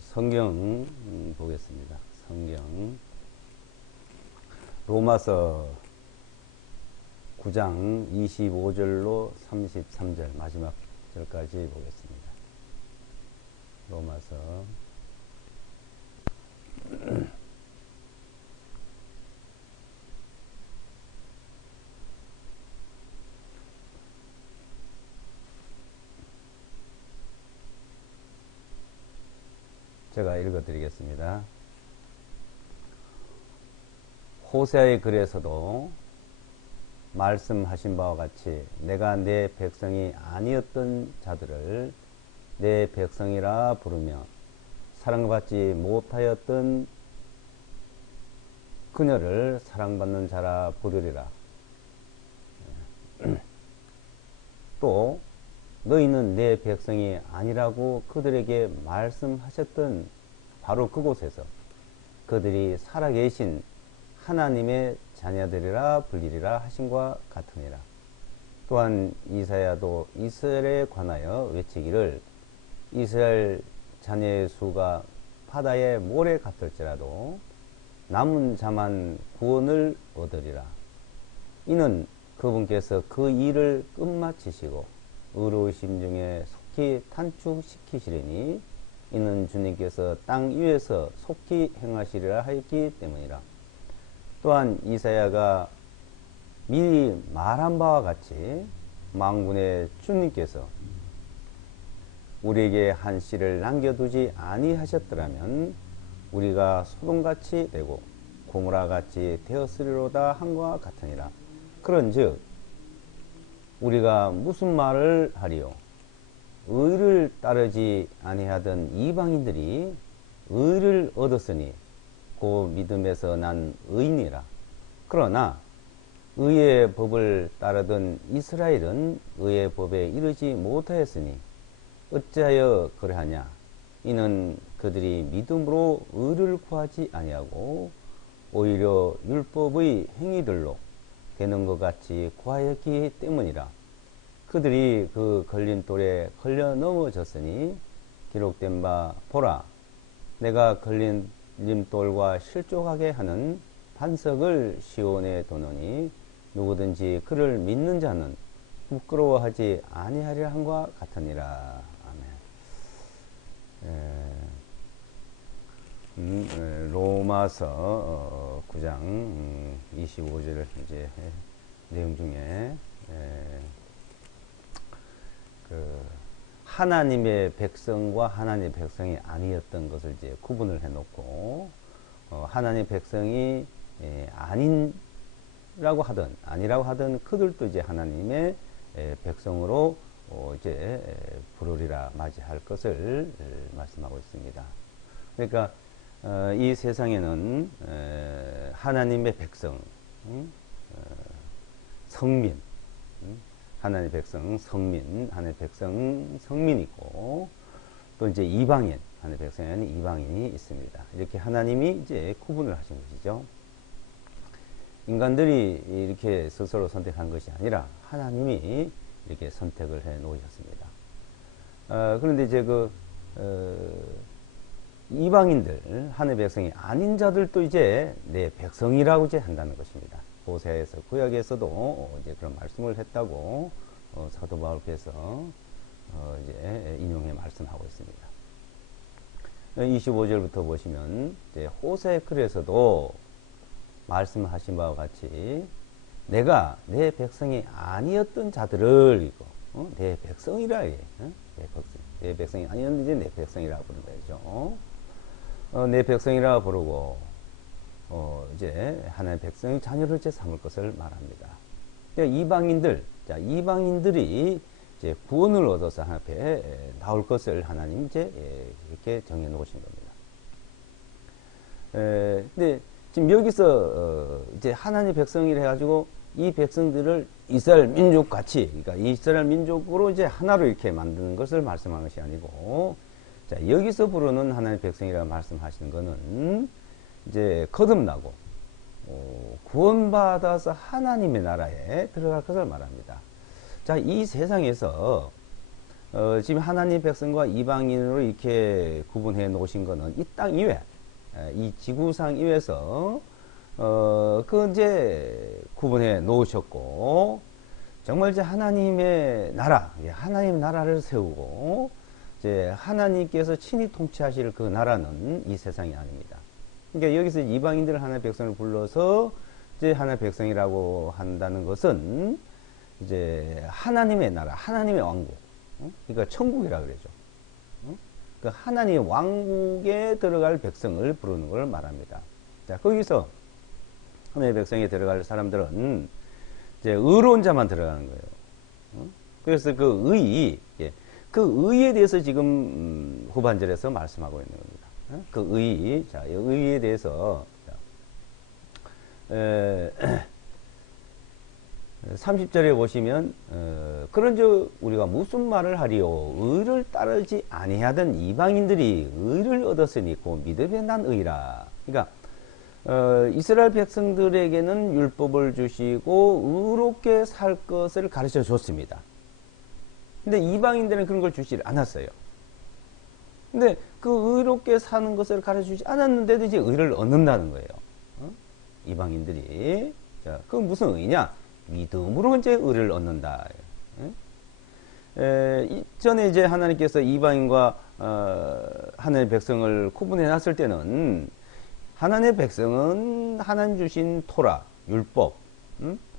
성경 보겠습니다. 성경 로마서 9장 25절로 33절 마지막 절까지 보겠습니다. 로마서 제가 읽어드리겠습니다. 호세아의 글에서도 말씀하신 바와 같이 내가 내 백성이 아니었던 자들을 내 백성이라 부르며 사랑받지 못하였던 그녀를 사랑받는 자라 부르리라. 또 너희는 내 백성이 아니라고 그들에게 말씀하셨던 바로 그곳에서 그들이 살아계신 하나님의 자녀들이라 불리리라 하심과 같으니라. 또한 이사야도 이스라엘에 관하여 외치기를 이스라엘 자녀의 수가 바다의 모래 같을지라도 남은 자만 구원을 얻으리라. 이는 그분께서 그 일을 끝마치시고 의로우심 중에 속히 단축시키시리니 이는 주님께서 땅 위에서 속히 행하시리라 하였기 때문이라. 또한 이사야가 미리 말한 바와 같이 만군의 주님께서 우리에게 한 씨를 남겨두지 아니하셨더라면 우리가 소돔같이 되고 고모라같이 되었으리로다 한과 같으니라. 그런즉 우리가 무슨 말을 하리요? 의를 따르지 아니하던 이방인들이 의를 얻었으니 그 믿음에서 난 의인이라. 그러나 의의 법을 따르던 이스라엘은 의의 법에 이르지 못하였으니 어찌하여 그러하냐? 이는 그들이 믿음으로 의를 구하지 아니하고 오히려 율법의 행위들로 되는 것 같이 구하였기 때문이라. 그들이 그 걸림돌에 걸려 넘어졌으니 기록된 바 보라, 내가 걸림돌과 실족하게 하는 반석을 시온에 두노니 누구든지 그를 믿는 자는 부끄러워하지 아니하리라 한과 같으니라. 아멘. 로마서 9장 25절 이제 내용 중에 하나님의 백성과 하나님의 백성이 아니었던 것을 이제 구분을 해놓고 하나님의 백성이 아니라고 하든 그들도 이제 하나님의 백성으로 이제 부르리라 맞이할 것을 말씀하고 있습니다. 그러니까 이 세상에는 하나님의 백성, 성민, 하나님의 백성, 성민, 하나님의 백성, 성민이 있고 또 이제 이방인, 하나님의 백성에는 이방인이 있습니다. 이렇게 하나님이 이제 구분을 하신 것이죠. 인간들이 이렇게 스스로 선택한 것이 아니라 하나님이 이렇게 선택을 해 놓으셨습니다. 그런데 이제 이방인들, 하나님의 백성이 아닌 자들도 이제 내 백성이라고 이제 한다는 것입니다. 호세아에서 구약에서도 이제 그런 말씀을 했다고 사도 바울께서 이제 인용해 말씀하고 있습니다. 25절부터 보시면 이제 호세아 글에서도 말씀하신 바와 같이 내가 내 백성이 아니었던 자들을 이거 내 백성이라 해. 내 백성이 아니었는데 내 백성이라 부른다 그죠? 내 백성이라 부르고 이제 하나님의 백성의 자녀를 이제 삼을 것을 말합니다. 이방인들이 이제 구원을 얻어서 하나님 앞에 나올 것을 하나님 이제 이렇게 정해 놓으신 겁니다. 근데 지금 여기서 이제 하나님의 백성이라 해가지고 이 백성들을 이스라엘 민족 같이, 그러니까 이스라엘 민족으로 이제 하나로 이렇게 만드는 것을 말씀하는 것이 아니고, 자, 여기서 부르는 하나님의 백성이라고 말씀하시는 것은 이제 거듭나고 구원받아서 하나님의 나라에 들어갈 것을 말합니다. 자, 이 세상에서 지금 하나님 백성과 이방인으로 이렇게 구분해 놓으신 거는 이 땅 이외, 이 지구상 이외에서 그 이제 구분해 놓으셨고, 정말 이제 하나님의 나라, 하나님의 나라를 세우고 이제 하나님께서 친히 통치하실 그 나라는 이 세상이 아닙니다. 그러니까 여기서 이방인들을 하나님의 백성을 불러서 이제 하나님의 백성이라고 한다는 것은 이제 하나님의 나라, 하나님의 왕국, 그러니까 천국이라 그러죠. 그 하나님의 왕국에 들어갈 백성을 부르는 걸 말합니다. 자, 거기서 하나님의 백성에 들어갈 사람들은 이제 의로운 자만 들어가는 거예요. 그래서 그 그 의에 대해서 지금 후반절에서 말씀하고 있는 겁니다. 그 의, 자, 의에 대해서 30절에 보시면 그런즉 우리가 무슨 말을 하리요? 의를 따르지 아니하던 이방인들이 의를 얻었으니 곧 믿음에 난 의라. 그러니까 이스라엘 백성들에게는 율법을 주시고 의롭게 살 것을 가르쳐 줬습니다. 근데 이방인들은 그런 걸 주지 않았어요. 근데 그 의롭게 사는 것을 가르쳐 주지 않았는데도 이제 의를 얻는다는 거예요. 이방인들이. 자, 그건 무슨 의냐? 믿음으로 이제 의를 얻는다. 전에 이제 하나님께서 이방인과 하나님의 백성을 구분해 놨을 때는 하나님의 백성은 하나님 주신 토라, 율법,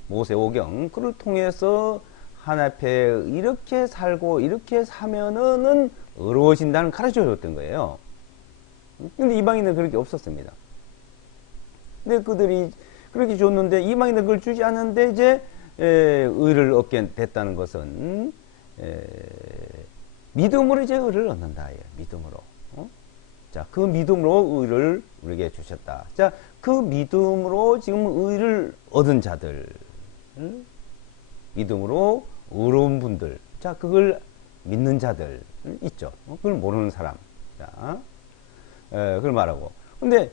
모세오경, 그를 통해서 하나님 앞에 이렇게 살고 이렇게 사면은 의로워진다는 가르쳐 줬던 거예요. 근데 이방인은 그렇게 없었습니다. 근데 그들이 그렇게 줬는데 이방인은 그걸 주지 않는데 이제 의를 얻게 됐다는 것은 믿음으로 이제 의를 얻는다. 믿음으로. 자, 그 믿음으로 의를 우리에게 주셨다. 자, 그 믿음으로 지금 의를 얻은 자들, 믿음으로 의로운 분들, 자, 그걸 믿는 자들 있죠. 그걸 모르는 사람. 자, 그걸 말하고. 근데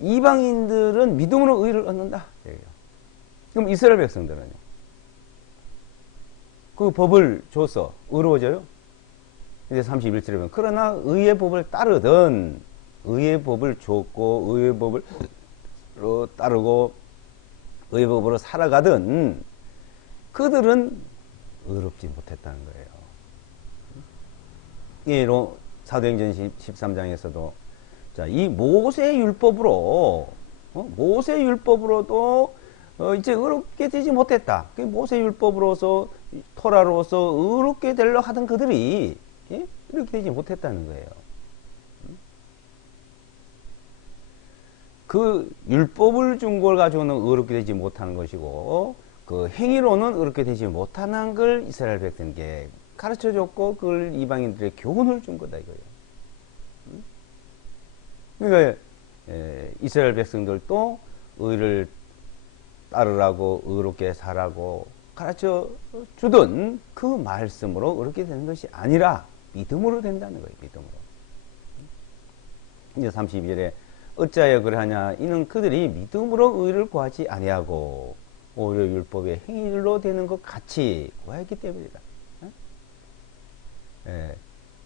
이방인들은 믿음으로 의를 얻는다. 그럼 이스라엘 백성들은요? 그 법을 줘서 의로워져요? 이제 31절에 보면 그러나 의의 법을 따르든 의의 법을 줬고 의의 법을 따르고 의의 법으로 살아가든 그들은 의롭지 못했다는 거예요. 이 사도행전 13장에서도 자, 이 모세 율법으로 모세 율법으로도 이제 의롭게 되지 못했다. 모세 율법으로서 토라로서 의롭게 되려 하던 그들이 이렇게 되지 못했다는 거예요. 그 율법을 준 걸 가지고는 의롭게 되지 못하는 것이고 그 행위로는 의롭게 되지 못하는 걸 이스라엘 백성에게 가르쳐 줬고 그걸 이방인들의 교훈을 준 거다 이거예요. 그러니까 이스라엘 백성들도 의를 따르라고 의롭게 살라고 가르쳐 주던 그 말씀으로 의롭게 되는 것이 아니라 믿음으로 된다는 거예요. 믿음으로. 이제 32절에 어찌하여 그러하냐 이는 그들이 믿음으로 의를 구하지 아니하고 오히려 율법의 행위로 되는 것 같이 구하였기 때문이다.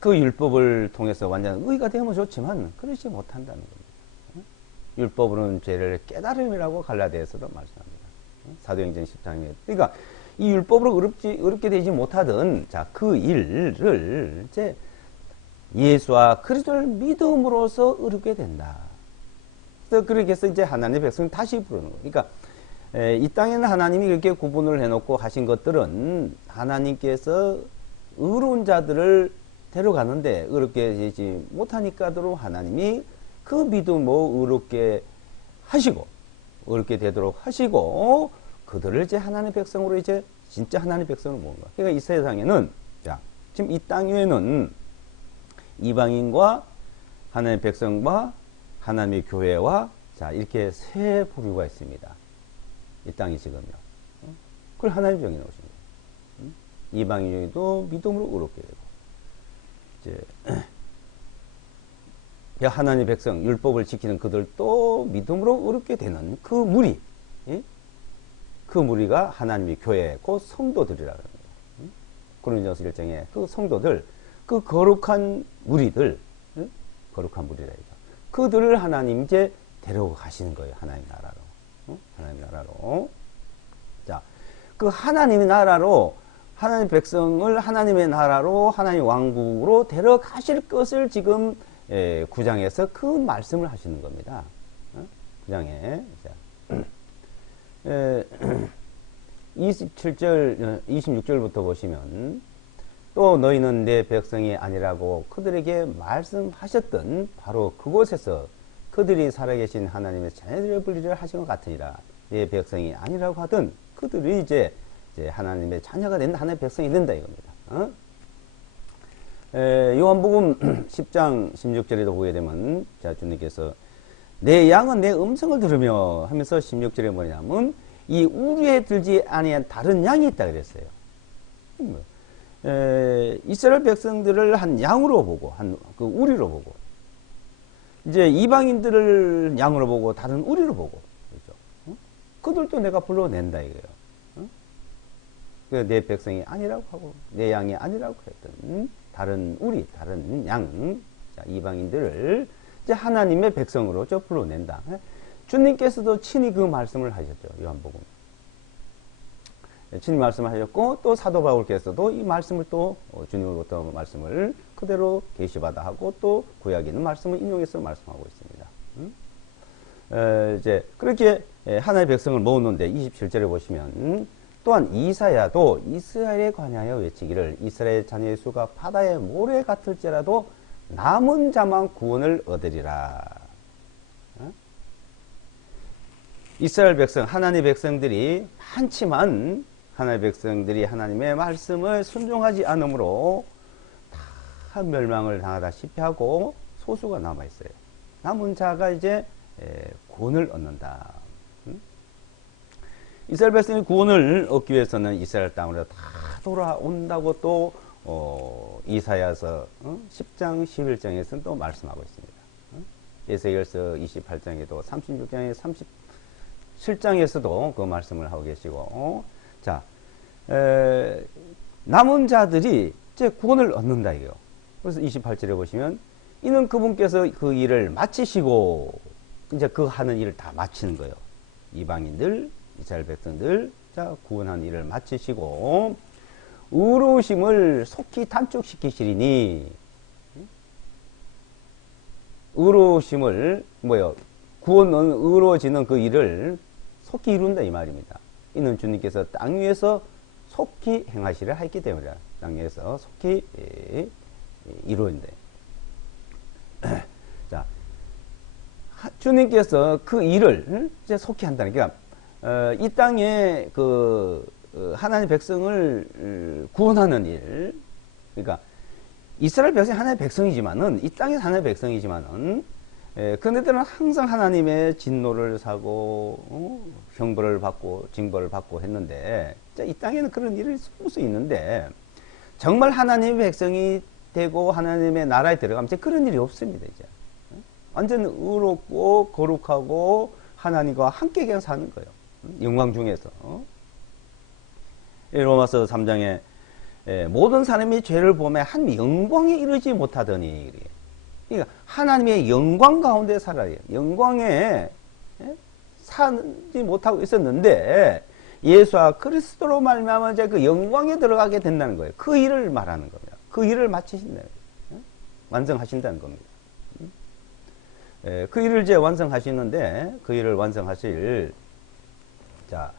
그 율법을 통해서 완전 의가 되면 좋지만 그렇지 못한다는 겁니다. 율법으로는 죄를 깨달음이라고 갈라디아서도 말씀합니다. 사도행전 10장에. 그러니까 이 율법으로 의롭게 되지 못하던 자, 그 일을 이제 예수와 그리스도를 믿음으로써 의롭게 된다. 그래서 그렇게 해서 이제 하나님의 백성을 다시 부르는 거예요. 그러니까 이 땅에는 하나님이 이렇게 구분을 해놓고 하신 것들은 하나님께서 의로운 자들을 데려가는데 의롭게 되지 못하니까도 하나님이 그 믿음으로 의롭게 하시고 의롭게 되도록 하시고 그들을 이제 하나님의 백성으로 이제 진짜 하나님의 백성으로 모은 거야. 그러니까 이 세상에는 자 지금 이 땅 위에는 이방인과 하나님의 백성과 하나님의 교회와 자 이렇게 세 부류가 있습니다. 이 땅이 지금요. 그걸 하나님 정해 놓으신 거예요. 이방인 중에도 믿음으로 의롭게 되고 이제 하나님의 백성 율법을 지키는 그들도 믿음으로 의롭게 되는 그 무리, 그 무리가 하나님의 교회, 그 성도들이라는 거예요. 고린도전서 1장에 그 성도들, 그 거룩한 무리들, 거룩한 무리라 이거. 그들을 하나님 이제 데려고 가시는 거예요. 하나님 나라로. 하나님 나라로. 자, 그 하나님의 나라로, 하나님 백성을 하나님의 나라로, 하나님 왕국으로 데려가실 것을 지금 9장에서 그 말씀을 하시는 겁니다. 9장에. 27절, 26절부터 보시면, 또 너희는 내 백성이 아니라고 그들에게 말씀하셨던 바로 그곳에서 그들이 살아계신 하나님의 자녀들의 분리를 하신 것 같으니라. 내 백성이 아니라고 하던 그들이 이제 하나님의 자녀가 된다, 하나님의 백성이 된다 이겁니다. 요한복음 10장 16절에도 보게 되면, 자, 주님께서 내 양은 내 음성을 들으며 하면서 16절에 뭐냐면, 이 우리에 들지 아니한 다른 양이 있다 그랬어요. 이스라엘 백성들을 한 양으로 보고, 한 그 우리로 보고, 이제 이방인들을 양으로 보고, 다른 우리로 보고, 그렇죠? 그들도 내가 불러낸다 이거예요. 내 백성이 아니라고 하고, 내 양이 아니라고 했던 다른 우리, 다른 양, 자, 이방인들을 이제 하나님의 백성으로 저 불러낸다. 주님께서도 친히 그 말씀을 하셨죠. 요한복음. 친히 말씀을 하셨고, 또 사도 바울께서도 이 말씀을 또 주님으로부터 말씀을 그대로 계시받아 하고, 또 구약에 있는 말씀을 인용해서 말씀하고 있습니다. 이제 그렇게 하나님의 백성을 모으는데 27절에 보시면, 또한 이사야도 이스라엘에 관하여 외치기를 이스라엘 자녀의 수가 바다의 모래 같을지라도 남은 자만 구원을 얻으리라. 이스라엘 백성, 하나님의 백성들이 많지만 하나님의 백성들이 하나님의 말씀을 순종하지 않으므로 다 멸망을 당하다시피 하고 소수가 남아있어요. 남은 자가 이제 구원을 얻는다. 이스라엘 백성이 구원을 얻기 위해서는 이스라엘 땅으로 다 돌아온다고 또 이사야서 10장 11장에서는 또 말씀하고 있습니다. 에스겔서 28장에도 36장에 37장에서도 그 말씀을 하고 계시고, 자, 남은 자들이 이제 구원을 얻는다 이거요. 그래서 28절에 보시면, 이는 그분께서 그 일을 마치시고 이제 그 하는 일을 다 마치는 거예요. 이방인들, 이스라엘 백성들, 자, 구원한 일을 마치시고 의로우심을 속히 단축시키시리니, 의로우심을 뭐요? 구원은 의로워지는 그 일을 속히 이룬다 이 말입니다. 이는 주님께서 땅 위에서 속히 행하시려 했기 때문이다. 땅 위에서 속히 이루어진다. 자, 주님께서 그 일을 이제 속히 한다는 게, 이 땅에 하나님의 백성을 구원하는 일, 그러니까 이스라엘 백성이 하나님의 백성이지만은, 이 땅에 하나님의 백성이지만은, 그네들은 항상 하나님의 진노를 사고, 형벌을 받고, 징벌을 받고 했는데, 이 땅에는 그런 일이 수없이 있는데, 정말 하나님의 백성이 되고, 하나님의 나라에 들어가면 이제 그런 일이 없습니다, 이제. 완전 의롭고, 거룩하고, 하나님과 함께 그냥 사는 거예요. 영광 중에서. 로마서 3장에 모든 사람이 죄를 범해 한 영광에 이르지 못하더니, 그러니까 하나님의 영광 가운데 살아야 해요. 영광에 살지 못하고 있었는데 예수와 그리스도로 말미암아 이제 그 영광에 들어가게 된다는 거예요. 그 일을 말하는 겁니다. 그 일을 마치신다는 거예요. 완성하신다는 겁니다. 그 일을 이제 완성하시는데, 그 일을 완성하실, 자,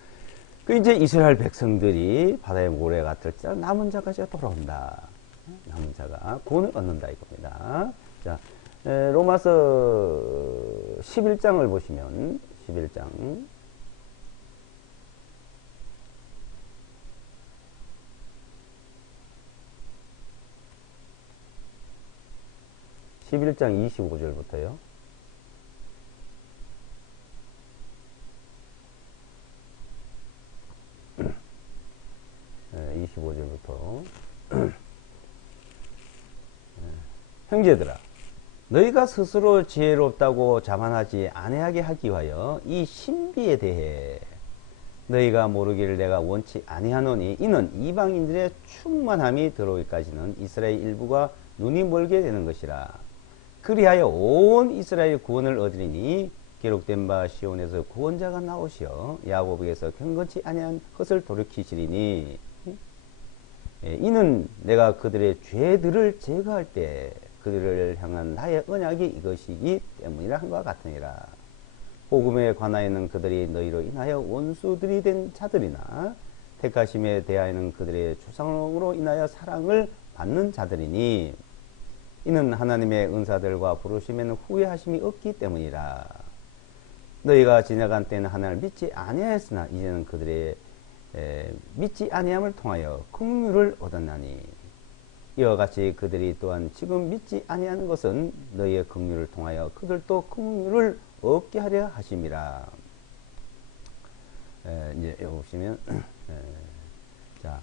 그 이제 이스라엘 백성들이 바다의 모래 같을 자, 남은 자가 이제 돌아온다. 남은 자가 구원을 얻는다 이겁니다. 자, 로마서 11장을 보시면, 11장. 11장 25절부터요. 25절부터 형제들아, 너희가 스스로 지혜롭다고 자만하지 아니하게 하기 위하여 이 신비에 대해 너희가 모르기를 내가 원치 아니하노니 이는 이방인들의 충만함이 들어오기까지는 이스라엘 일부가 눈이 멀게 되는 것이라. 그리하여 온 이스라엘 구원을 얻으리니 기록된 바 시온에서 구원자가 나오시어 야곱에게서 경건치 아니한 것을 돌이키시리니 이는 내가 그들의 죄들을 제거할 때 그들을 향한 나의 언약이 이것이기 때문이라 한것 같으니라. 복음에 관하여는 그들이 너희로 인하여 원수들이 된 자들이나 택하심에 대하여는 그들의 추상으로 인하여 사랑을 받는 자들이니 이는 하나님의 은사들과 부르심에는 후회하심이 없기 때문이라. 너희가 지나간 때는 하나님을 믿지 아니하였으나 이제는 그들의 믿지 아니함을 통하여 긍휼을 얻었나니 이와 같이 그들이 또한 지금 믿지 아니하는 것은 너희의 긍휼을 통하여 그들도 긍휼을 얻게 하려 하심이라. 이제 여기 보시면 자,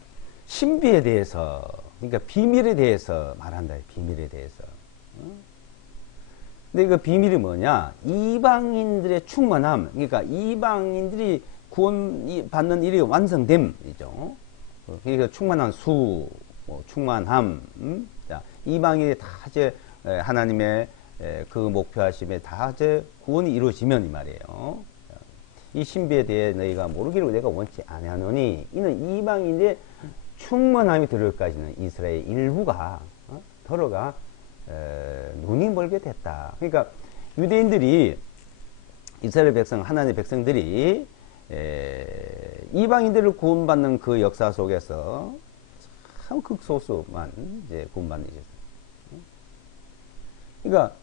신비에 대해서, 그러니까 비밀에 대해서 말한다. 비밀에 대해서. 근데 그 비밀이 뭐냐? 이방인들의 충만함, 그러니까 이방인들이 구원 받는 일이 완성됨이죠. 그러니까 충만한 수, 충만함. 자, 이방인이 다 이제 하나님의 그 목표하심에 다 이제 구원이 이루어지면 이 말이에요. 이 신비에 대해 너희가 모르기를 내가 원치 아니하노니 이는 이방인의 충만함이 들어올까지는 이스라엘 일부가 더러가 눈이 멀게 됐다. 그러니까 유대인들이 이스라엘 백성, 하나님의 백성들이 이방인들을 구원받는 그 역사 속에서 참 극소수만 이제 구원받는 일이었어요. 그러니까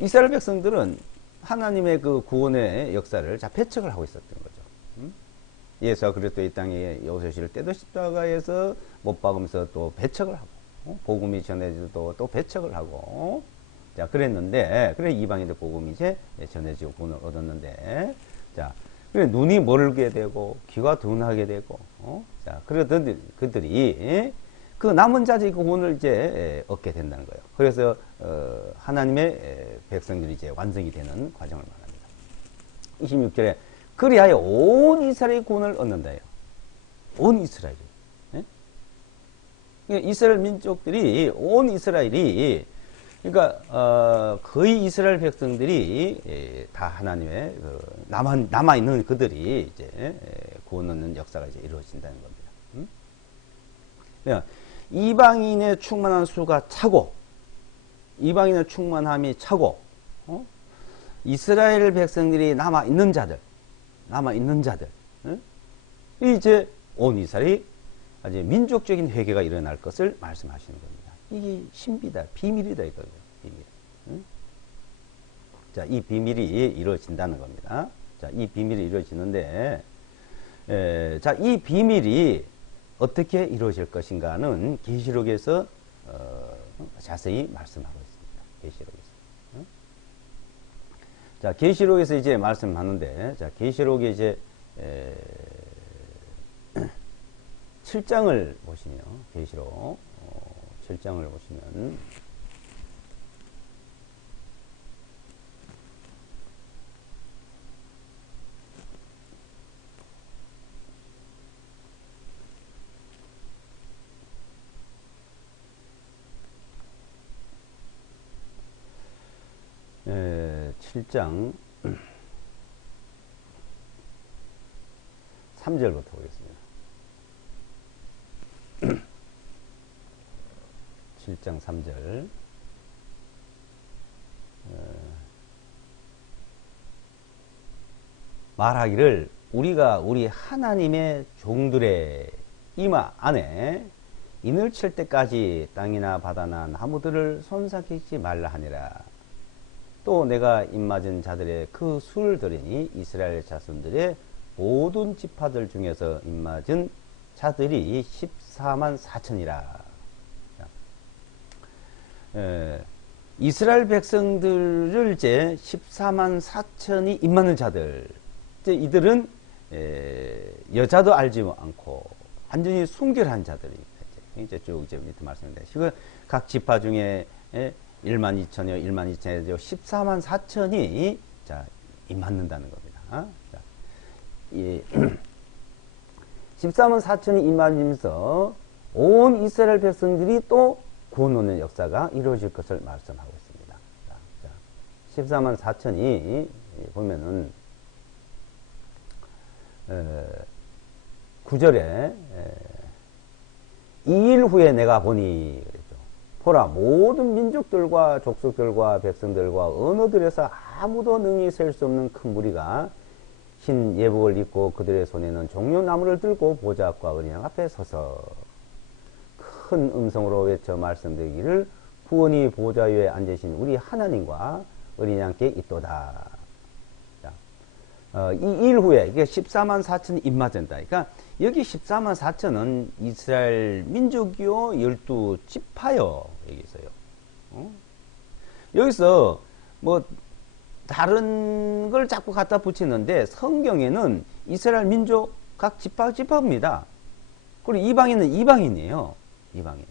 이스라엘 백성들은 하나님의 그 구원의 역사를 배척을 하고 있었던 거죠. 예수가 그리스도의 땅에 오실 때도 십자가에서 못 박으면서 또 배척을 하고, 복음이 전해지도 또 배척을 하고, 자, 그랬는데, 그래 이방인들 복음이 이제 전해지고 구원을 얻었는데, 자, 그래 눈이 멀게 되고, 귀가 둔하게 되고, 자, 그러던 그들이 그 남은 자들이 그 구원을 이제 얻게 된다는 거예요. 그래서 하나님의 백성들이 이제 완성이 되는 과정을 말합니다. 26절에 그리하여 온 이스라엘이 구원을 얻는다요. 온 이스라엘이. 예? 이스라엘 민족들이 온 이스라엘이 그러니까 거의 이스라엘 백성들이 다 하나님의 남아 있는 그들이 이제 구원 얻는 역사가 이제 이루어진다는 겁니다. 그러니까 이방인의 충만한 수가 차고, 이방인의 충만함이 차고, 이스라엘 백성들이 남아 있는 자들, 이제 온 이스라엘이 아주 민족적인 회개가 일어날 것을 말씀하시는 겁니다. 이게 신비다, 비밀이다 이거예요. 비밀. 자, 이 비밀이 이루어진다는 겁니다. 자, 이 비밀이 이루어지는데, 자, 이 비밀이 어떻게 이루어질 것인가는 계시록에서 자세히 말씀하고 있습니다. 계시록에서. 자, 계시록에서 이제 말씀하는데, 자, 계시록에 이제 7장을 보시면, 계시록 7장을 보시면, 예, 7장 3절부터 보겠습니다. 7장 3절 말하기를 우리가 우리 하나님의 종들의 이마 안에 인을 칠 때까지 땅이나 바다나 나무들을 손삭히지 말라 하니라. 또 내가 입맞은 자들의 그 수를 들으니 이스라엘 자손들의 모든 지파들 중에서 입맞은 자들이 14만 4천이라. 이스라엘 백성들을 이제 14만 4천이 입맞는 자들, 이제 이들은 여자도 알지 않고 완전히 순결한 자들이 이제 쭉 이제 밑에 말씀인데, 각 지파 중에 1만 2천여, 1만 2천여, 14만 4천이 자, 입맞는다는 겁니다. 자, 14만 4천이 임하면서 온 이스라엘 백성들이 또 구원 얻는 역사가 이루어질 것을 말씀하고 있습니다. 자, 14만 4천이 보면은 9절에 2일 후에 내가 보니 그랬죠. 보라 모든 민족들과 족속들과 백성들과 언어들에서 아무도 능히 셀 수 없는 큰 무리가 흰 예복을 입고 그들의 손에는 종려나무를 들고 보좌 앞과 어린 양 앞에 서서 큰 음성으로 외쳐 말씀드리기를 구원이 보좌 위에 앉으신 우리 하나님과 어린 양께 있도다. 이 일 후에 이게 14만 4천이 임하전다. 그러니까 여기 14만 4천은 이스라엘 민족이요 12지파요. 여기 있어요. 여기서 뭐 다른 걸 자꾸 갖다 붙이는데 성경에는 이스라엘 민족 각 지파입니다. 그리고 이방인은 이방인이에요. 이방인.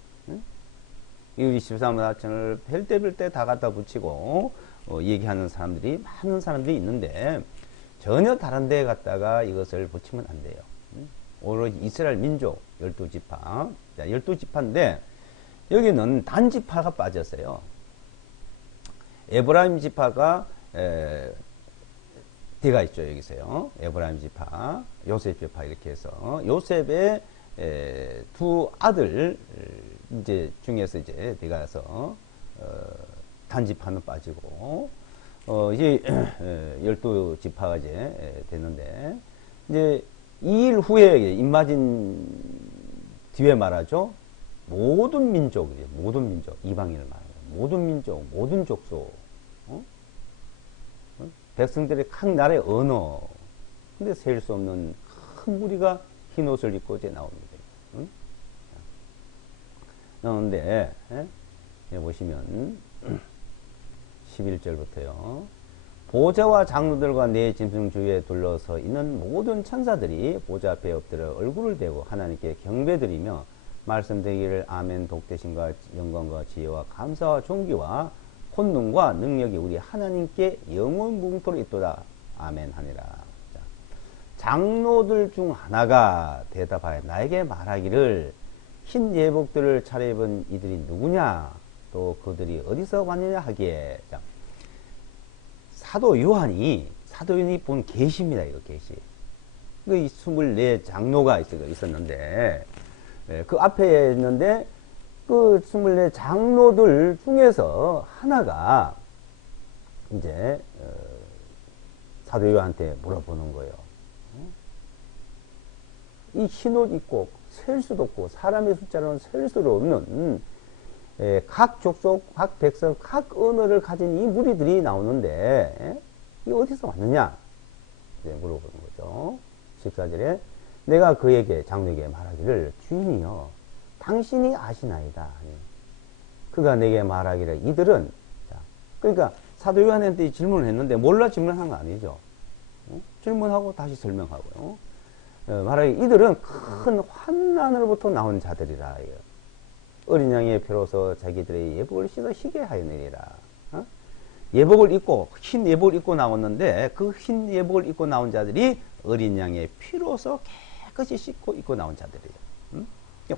이 14만 4천을 별때 다 갖다 붙이고 얘기하는 사람들이 많은 사람들이 있는데 전혀 다른 데에 갖다가 이것을 붙이면 안 돼요. 오로지 이스라엘 민족 12지파. 자, 12지파인데 여기는 단지파가 빠졌어요. 에브라임 지파가 뒤가 있죠. 여기서요. 에브라임 지파, 요셉 지파 이렇게 해서 요셉의 두 아들 이제 중에서 이제 뒤가서 단지파는 빠지고 이제 12지파가 이제 됐는데 이제 2일 후에 임마진 뒤에 말하죠. 모든 민족, 이방인을 말하죠. 모든 민족, 모든 족속, 백성들의 각 나라의 언어, 근데 셀 수 없는 큰 무리가 흰 옷을 입고 이제 나옵니다. 나오는데, 보시면, 11절부터요. 보좌와 장로들과 내 짐승 주위에 둘러서 있는 모든 천사들이 보좌 앞에 엎드려 얼굴을 대고 하나님께 경배드리며 말씀드리기를 아멘 독대심과 영광과 지혜와 감사와 존귀와 혼능과 능력이 우리 하나님께 영원 무궁토록 있도다. 아멘 하니라. 자, 장로들 중 하나가 대답하여 나에게 말하기를 흰 예복들을 차려입은 이들이 누구냐 또 그들이 어디서 왔느냐 하기에 자, 사도 요한이 본 계시입니다. 이거 계시. 그 24 장로가 있었는데 그 앞에 있는데 그 24 장로들 중에서 하나가 이제 사도 요한한테 물어보는 거예요. 이 흰옷 입고 셀 수도 없고 사람의 숫자로는 셀 수도 없는 각 족속, 각 백성, 각 언어를 가진 이 무리들이 나오는데 이 어디서 왔느냐 이제 물어보는 거죠. 14절에 내가 그에게 장로에게 말하기를 주인이여 당신이 아시나이다. 그가 내게 말하기를 이들은 그러니까 사도 요한한테 질문을 했는데 몰라 질문한 거 아니죠. 질문하고 다시 설명하고요. 말하기 이들은 큰 환난으로부터 나온 자들이라. 어린 양의 피로서 자기들의 예복을 씻어 희게 하여내리라. 예복을 입고 흰 예복을 입고 나왔는데 그 흰 예복을 입고 나온 자들이 어린 양의 피로서 깨끗이 씻고 입고 나온 자들이에요.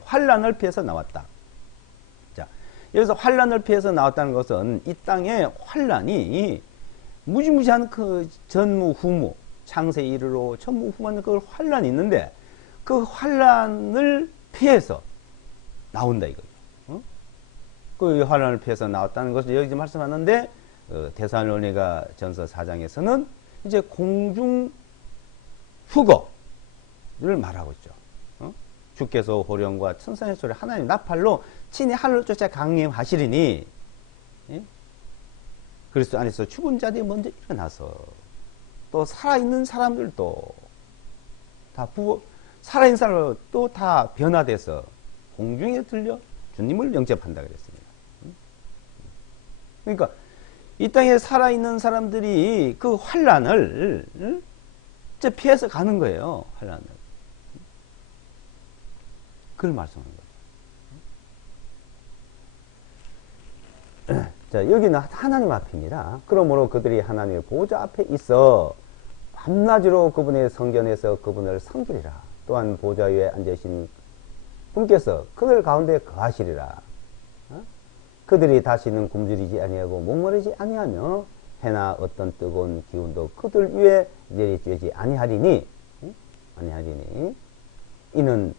환난을 피해서 나왔다. 자, 여기서 환난을 피해서 나왔다는 것은 이 땅에 환난이 무지무지한 그 전무후무 창세 이르로 전무후무한 그 환난이 있는데 그 환난을 피해서 나온다 이거예요. 그 환난을 피해서 나왔다는 것을 여기 말씀하는데 데살로니가 전서 4장에서는 이제 공중 후거를 말하고 있죠. 주께서 호령과 천사의 소리 하나님 나팔로 친히 하늘을 쫓아 강림하시리니 그리스도 안에서 죽은 자들이 먼저 일어나서 또 살아있는 사람들도 다 살아있는 사람들도 다 변화돼서 공중에 들려 주님을 영접한다 그랬습니다. 그러니까 이 땅에 살아있는 사람들이 그 환난을 피해서 가는 거예요. 환난을. 그걸 말씀하는 거죠. 자, 여기는 하나님 앞입니다. 그러므로 그들이 하나님의 보좌 앞에 있어 밤낮으로 그분의 성전에서 그분을 섬기리라. 또한 보좌 위에 앉으신 분께서 그들 가운데 거하시리라. 그들이 다시는 굶주리지 아니하고 목마르지 아니하며 해나 어떤 뜨거운 기운도 그들 위에 내리쬐지 아니하리니 이는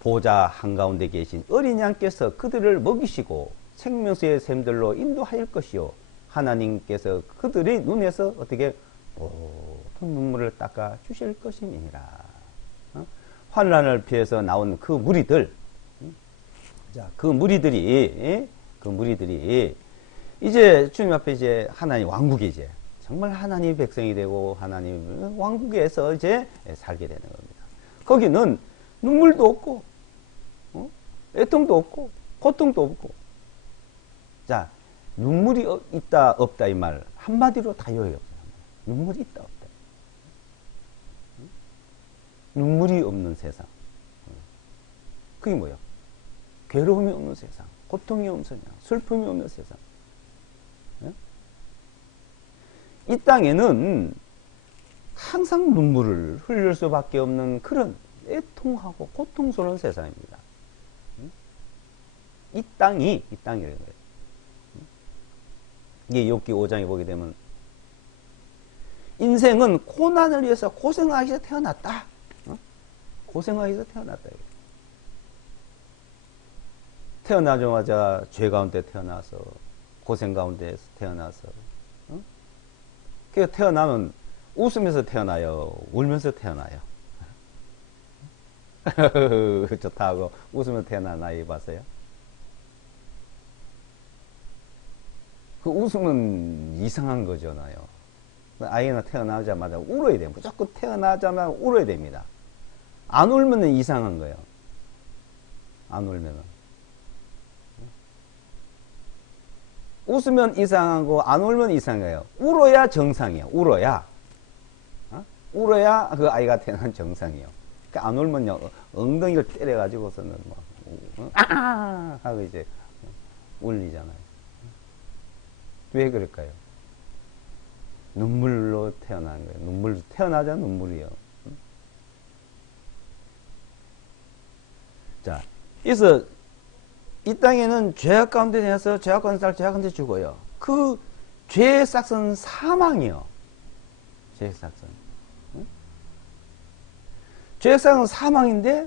보좌 한가운데 계신 어린 양께서 그들을 먹이시고 생명수의 샘들로 인도하일 것이요 하나님께서 그들의 눈에서 어떻게 모든 눈물을 닦아 주실 것임이니라. 환난을 피해서 나온 그 무리들, 자, 그 무리들이 이제 주님 앞에 이제 하나님 왕국이 이제 정말 하나님 백성이 되고 하나님 왕국에서 이제 살게 되는 겁니다. 거기는 눈물도 없고, 애통도 없고, 고통도 없고. 자, 눈물이 있다 없다 이 말 한마디로 다 요약해요. 눈물이 있다 없다. 눈물이 없는 세상. 그게 뭐예요? 괴로움이 없는 세상, 고통이 없는 세상, 슬픔이 없는 세상. 이 땅에는 항상 눈물을 흘릴 수밖에 없는 그런 애통하고 고통스러운 세상입니다. 이 땅이라는 거예요. 이게 욥기 5장에 보게 되면 인생은 고난을 위해서 고생하기 위해서 태어났다. 고생하기 위해서 태어났다. 태어나자마자 죄 가운데 태어나서 고생 가운데 태어나서 그러니까 태어나면 웃으면서 태어나요? 울면서 태어나요? 좋다 하고 웃으면서 태어난 아이 봤어요? 그 웃음은 이상한 거잖아요. 아이는 태어나자마자 울어야 돼요. 무조건 태어나자마자 울어야 됩니다. 안 울면 이상한 거예요. 안 울면은. 웃으면 이상하고 안 울면 이상해요. 울어야 정상이에요. 울어야 그 아이가 태어난 정상이에요. 그러니까 안 울면요 엉덩이를 때려가지고서는 하고 이제 울리잖아요. 왜 그럴까요? 눈물로 태어난 거예요. 태어나자 눈물이요. 자, 그래서 이 땅에는 죄악 가운데 내서 죄악 가운데 살 죄악 가운데 죽어요. 그 죄의 싹은 사망이요. 죄의 싹은. 죄의 싹은 사망인데,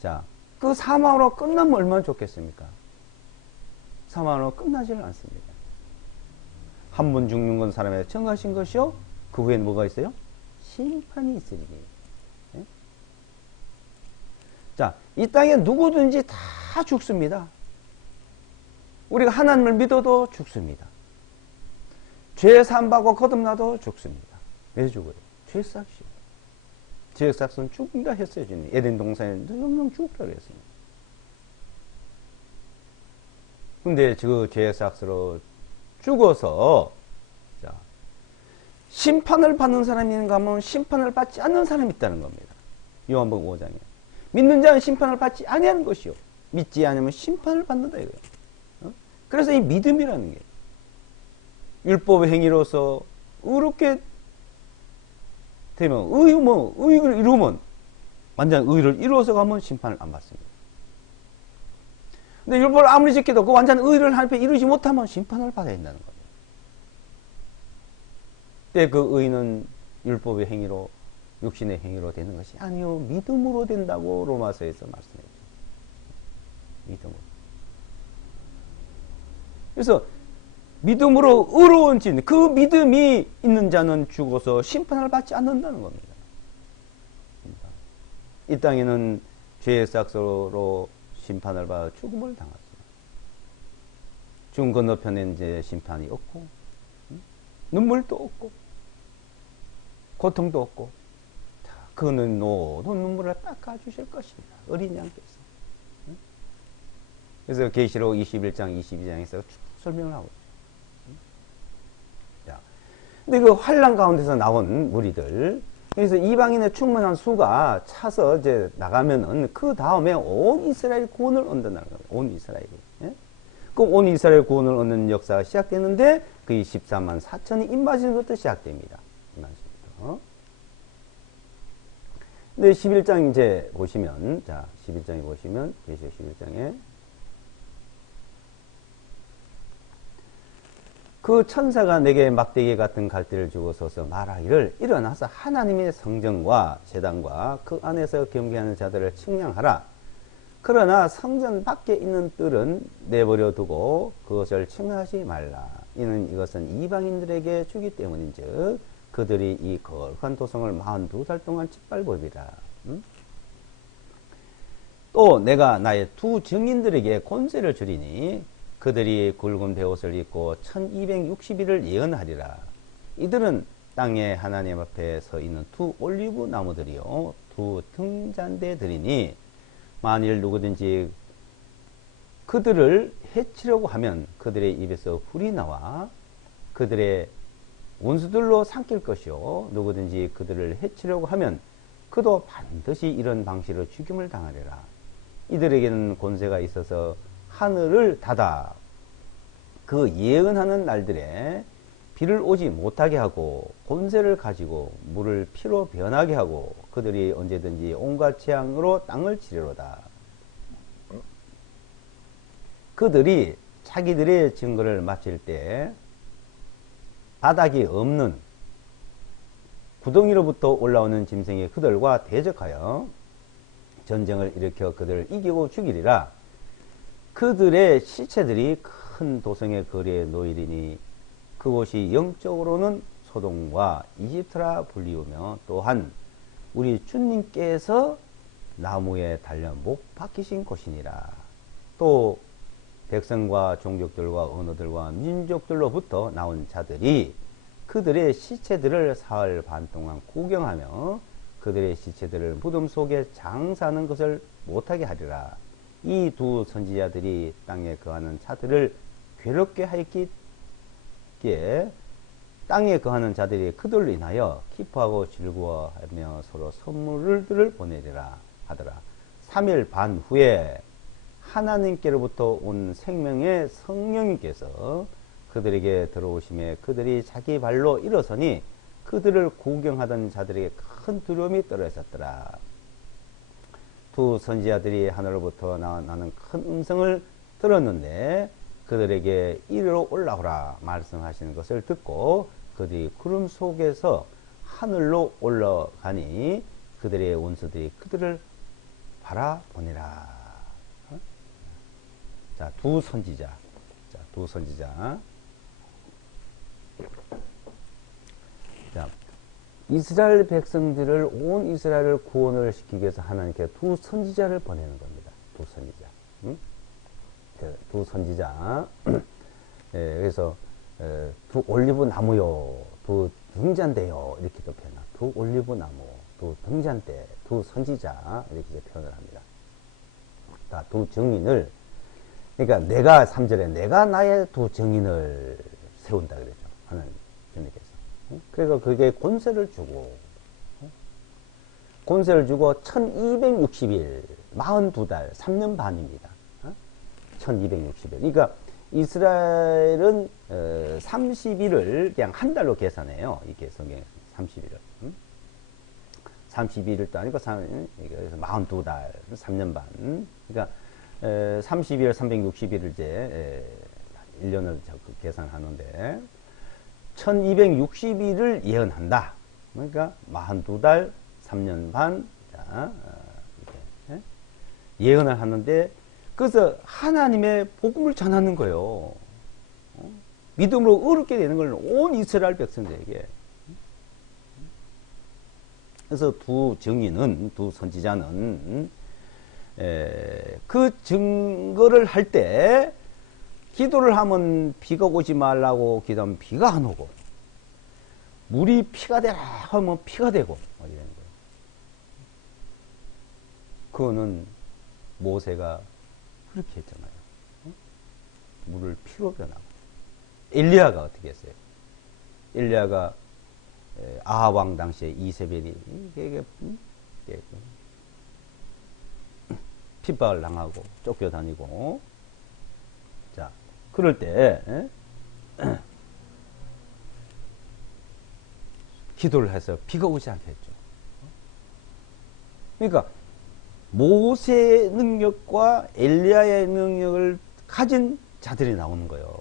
자, 그 사망으로 끝나면 얼마나 좋겠습니까? 사망으로 끝나지는 않습니다. 한 번 죽는 건 사람의 정하신 것이요. 그 후엔 뭐가 있어요? 심판이 있으리니. 네? 자, 이 땅에 누구든지 다 죽습니다. 우리가 하나님을 믿어도 죽습니다. 죄 사함받고 거듭나도 죽습니다. 왜 죽어요? 죄 싹이. 죄 싹은 죽는다 했어요. 주님. 에덴 동산에 영영 죽으라 그랬습니다. 근데 그 죄 싹으로 죽어서 자, 심판을 받는 사람이 있는가 하면 심판을 받지 않는 사람이 있다는 겁니다. 요한복음 5장에. 믿는 자는 심판을 받지 아니하는 것이요. 믿지 않으면 심판을 받는다 이거예요. 그래서 이 믿음이라는 게 율법의 행위로서 의롭게 되면 의를 이루면 완전 의를 이루어서 가면 심판을 안 받습니다. 근데 율법을 아무리 지켜도 그 완전 의를 하나님께 이루지 못하면 심판을 받아야 된다는 거예요. 근데 그 의는 율법의 행위로 육신의 행위로 되는 것이 아니요 믿음으로 된다고 로마서에서 말씀해요. 믿음으로. 그래서 믿음으로 의로운 진, 그 믿음이 있는 자는 죽어서 심판을 받지 않는다는 겁니다. 이 땅에는 죄의 싹으로 심판을 받아 죽음을 당했습니다. 죽음 건너편에 이제 심판이 없고, 눈물도 없고, 고통도 없고, 그는 모든 눈물을 닦아주실 것입니다. 어린 양께서. 그래서 계시록 21장, 22장에서 설명을 하고 있습니다. 자, 근데 그 환란 가운데서 나온 무리들, 그래서 이방인의 충만한 수가 차서 이제 나가면은 그 다음에 온 이스라엘 구원을 얻는다는 겁니다. 온 이스라엘이. 예? 그 온 이스라엘 구원을 얻는 역사가 시작되는데 그게 14만 4천이 입맞음부터 시작됩니다. 입맞음부터. 근데 11장 이제 보시면, 자, 11장에 보시면, 계시록 11장에. 그 천사가 내게 막대기 같은 갈대를 주고서서 말하기를 일어나서 하나님의 성전과 제단과 그 안에서 경배하는 자들을 측량하라. 그러나 성전 밖에 있는 뜰은 내버려 두고 그것을 측량하지 말라. 이는 이것은 이방인들에게 주기 때문인즉 그들이 이 거룩한 도성을 42달 동안 짓밟으리라. 또 내가 나의 두 증인들에게 권세를 주리니 그들이 굵은 베옷을 입고 1260일을 예언하리라. 이들은 땅에 하나님 앞에 서 있는 두 올리브 나무들이요 두 등잔대들이니 만일 누구든지 그들을 해치려고 하면 그들의 입에서 불이 나와 그들의 원수들로 삼킬 것이요 누구든지 그들을 해치려고 하면 그도 반드시 이런 방식으로 죽임을 당하리라. 이들에게는 권세가 있어서 하늘을 닫아 그 예언하는 날들에 비를 오지 못하게 하고 권세를 가지고 물을 피로 변하게 하고 그들이 언제든지 온갖 재앙으로 땅을 치리로다. 그들이 자기들의 증거를 마칠 때 바닥이 없는 구덩이로부터 올라오는 짐승의 그들과 대적하여 전쟁을 일으켜 그들을 이기고 죽이리라. 그들의 시체들이 큰 도성의 거리에 놓이리니 그곳이 영적으로는 소돔과 이집트라 불리우며 또한 우리 주님께서 나무에 달려 못 박히신 곳이니라. 또 백성과 종족들과 언어들과 민족들로부터 나온 자들이 그들의 시체들을 사흘 반 동안 구경하며 그들의 시체들을 무덤 속에 장사하는 것을 못하게 하리라. 이 두 선지자들이 땅에 거하는 자들을 괴롭게 하였기에 땅에 거하는 자들이 그들로 인하여 기뻐하고 즐거워하며 서로 선물들을 보내리라 하더라. 3일 반 후에 하나님께로부터 온 생명의 성령님께서 그들에게 들어오심에 그들이 자기 발로 일어서니 그들을 구경하던 자들에게 큰 두려움이 떨어졌더라. 두 선지자들이 하늘로부터 나는 큰 음성을 들었는데 그들에게 이리로 올라오라 말씀하시는 것을 듣고 그들이 구름 속에서 하늘로 올라가니 그들의 원수들이 그들을 바라보니라. 자, 두 선지자. 자, 두 선지자. 자, 이스라엘 백성들을 온 이스라엘을 구원을 시키기 위해서 하나님께 두 선지자를 보내는 겁니다. 두 선지자. 두 선지자. 예, 그래서 두 올리브 나무요, 두 등잔대요 이렇게도 표현합니다. 두 올리브 나무, 두 등잔대, 두 선지자 이렇게 이제 표현을 합니다. 다 두 증인을 그러니까 내가 3절에 내가 나의 두 증인을 세운다 그랬죠. 하나님께서. 그래서 그게 권세를 주고 1260일 42달 3년 반입니다. 1260일. 그러니까 이스라엘은 30일을 그냥 한 달로 계산해요. 이게 성경에 30일을. 31일도 아니고 42달 3년 반. 그러니까 30일 360일을 이제 1년을 계산하는데 1260일을 예언한다. 그러니까 42달 3년 반 이렇게 예언을 하는데 그래서 하나님의 복음을 전하는 거예요. 믿음으로 의롭게 되는 걸 온 이스라엘 백성들에게. 그래서 두 증인은, 두 선지자는 그 증거를 할 때 기도를 하면 비가 오지 말라고 기도하면 비가 안 오고 물이 피가 되라 하면 피가 되고 이런 거예요. 그거는 모세가 그렇게 했잖아요. 물을 피로 변하고. 엘리야가 어떻게 했어요? 엘리야가 아합 왕 당시에 이세벨이 이게 핍박을 당하고 쫓겨다니고 자 그럴 때 기도를 해서 비가 오지 않게 했죠. 그러니까 모세의 능력과 엘리야의 능력을 가진 자들이 나오는 거예요.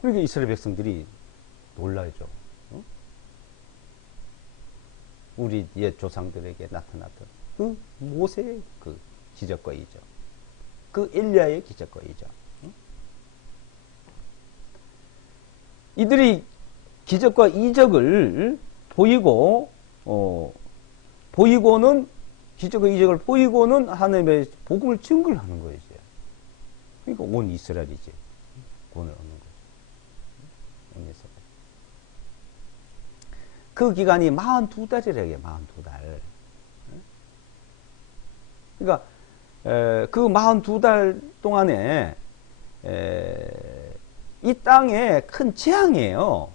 그러니까 이스라엘 백성들이 놀라죠. 우리 옛 조상들에게 나타났던 그 모세의 그 기적과 이적, 그 엘리야의 기적과 이적. 이들이 기적과 이적을 보이고는 기적과 이적을 보이고는 하나님의 복음을 증거를 하는 거예요. 이제. 그러니까 온 이스라엘이 이제 구원을 얻는 거죠. 온 이스라엘. 그 기간이 42달이래요. 42달. 그러니까 그 42달 동안에 이 땅에 큰 재앙이에요.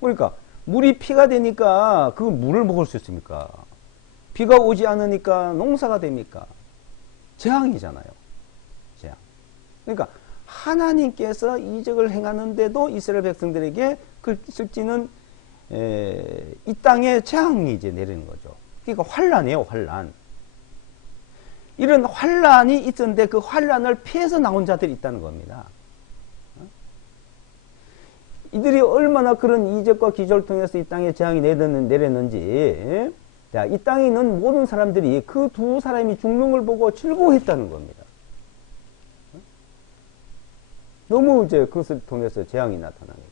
그러니까 물이 피가 되니까 그 물을 먹을 수 있습니까? 비가 오지 않으니까 농사가 됩니까? 재앙이잖아요. 재앙. 그러니까 하나님께서 이적을 행하는데도 이스라엘 백성들에게 그 실지는 이 땅에 재앙이 이제 내리는 거죠. 그러니까 환란이에요, 환란. 이런 환란이 있었는데 그 환란을 피해서 나온 자들이 있다는 겁니다. 이들이 얼마나 그런 이적과 기적을 통해서 이 땅에 재앙이 내렸는지, 자, 이 땅에 있는 모든 사람들이 그 두 사람이 죽는 걸 보고 즐거워했다는 겁니다. 너무 이제 그것을 통해서 재앙이 나타나니까.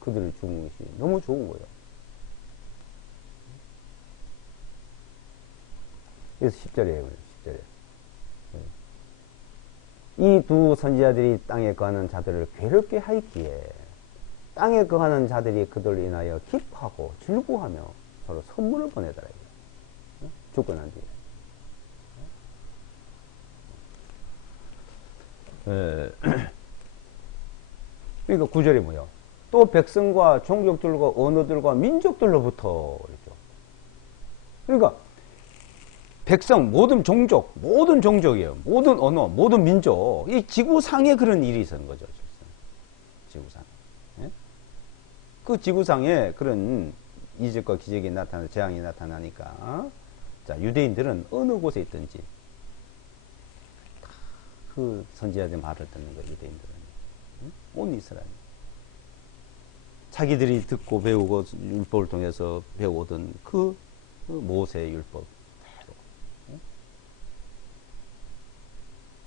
그들이 죽는 것이 너무 좋은 거예요. 그래서 10절이에요. 10절에. 이 두 선지자들이 땅에 거하는 자들을 괴롭게 하였기에 땅에 거하는 자들이 그들로 인하여 기뻐하고 즐거워하며 서로 선물을 보내더라. 죽고 난 뒤에. 그러니까 9절이 뭐야? 또 백성과 종족들과 언어들과 민족들로부터 그랬죠. 그러니까 백성, 모든 종족이에요. 모든 언어, 모든 민족. 이 지구상에 그런 일이 있었는 거죠. 지구상. 예? 그 지구상에 그런 이적과 기적이 재앙이 나타나니까, 자, 유대인들은 어느 곳에 있든지, 그 선지자들 말을 듣는 거예요, 유대인들은. 온 이스라엘. 자기들이 듣고 배우고 율법을 통해서 배우던 그 모세의 율법.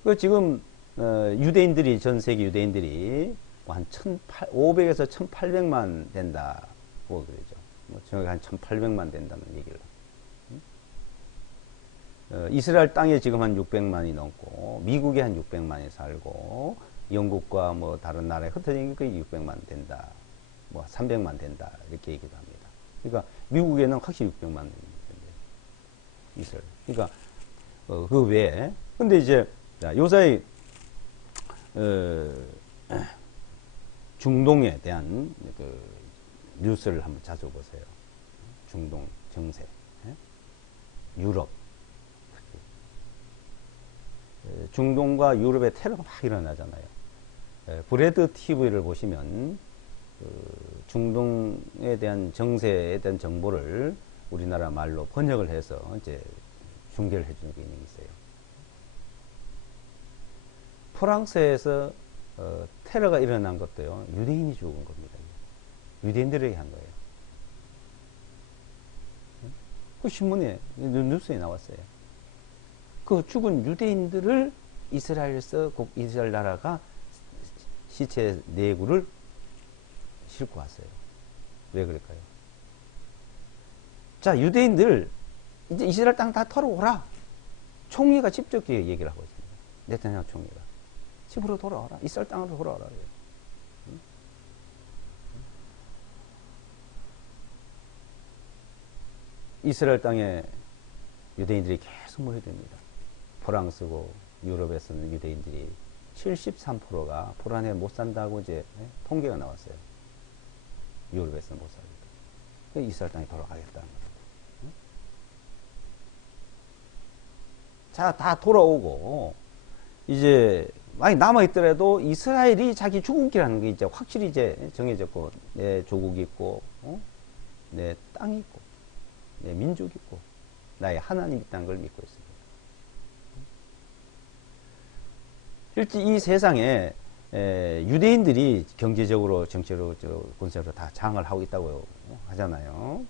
그 지금 유대인들이, 전 세계 유대인들이 한 1,500에서 1,800만 된다고 그러죠. 정확히 한 1,800만 된다는 얘기를. 이스라엘 땅에 지금 한 600만이 넘고, 미국에 한 600만이 살고, 영국과 뭐 다른 나라에 흩어지니까 600만 된다. 뭐 300만 된다. 이렇게 얘기도 합니다. 그러니까 미국에는 확실히 600만 된대. 이스라엘. 그러니까 그 외에. 근데 이제 자, 요사이 중동에 대한 그 뉴스를 한번 찾아보세요. 중동 정세, 유럽. 중동과 유럽에 테러가 막 일어나잖아요. 브레드 TV를 보시면 그 중동에 대한 정세에 대한 정보를 우리나라 말로 번역을 해서 이제 중계를 해주는 게 있어요. 프랑스에서 테러가 일어난 것도요, 유대인이 죽은 겁니다. 유대인들에게 한 거예요. 그 신문에, 뉴스에 나왔어요. 그 죽은 유대인들을 이스라엘 나라가 시체 내구를 싣고 왔어요. 왜 그럴까요? 자, 유대인들, 이제 이스라엘 땅 다 털어오라. 총리가 직접 얘기를 하고 있습니다. 네타냐후 총리가. 집으로 돌아와라. 이스라엘 땅으로 돌아와라. 이스라엘 땅에 유대인들이 계속 모여듭니다. 프랑스고 유럽에서는 유대인들이 73%가 불안해 못 산다고 이제 통계가 나왔어요. 유럽에서는 못 살니까. 이스라엘 땅에 돌아가겠다는 거예요. 자, 다 돌아오고, 이제, 많이 남아있더라도 이스라엘이 자기 주국이라는 게 이제 확실히 이제 정해졌고, 내 조국이 있고, 내 땅이 있고, 내 민족이 있고, 나의 하나님이 있다는 걸 믿고 있습니다. 실제 이 세상에 유대인들이 경제적으로, 정치적으로, 군사적으로 다 장을 하고 있다고 하잖아요.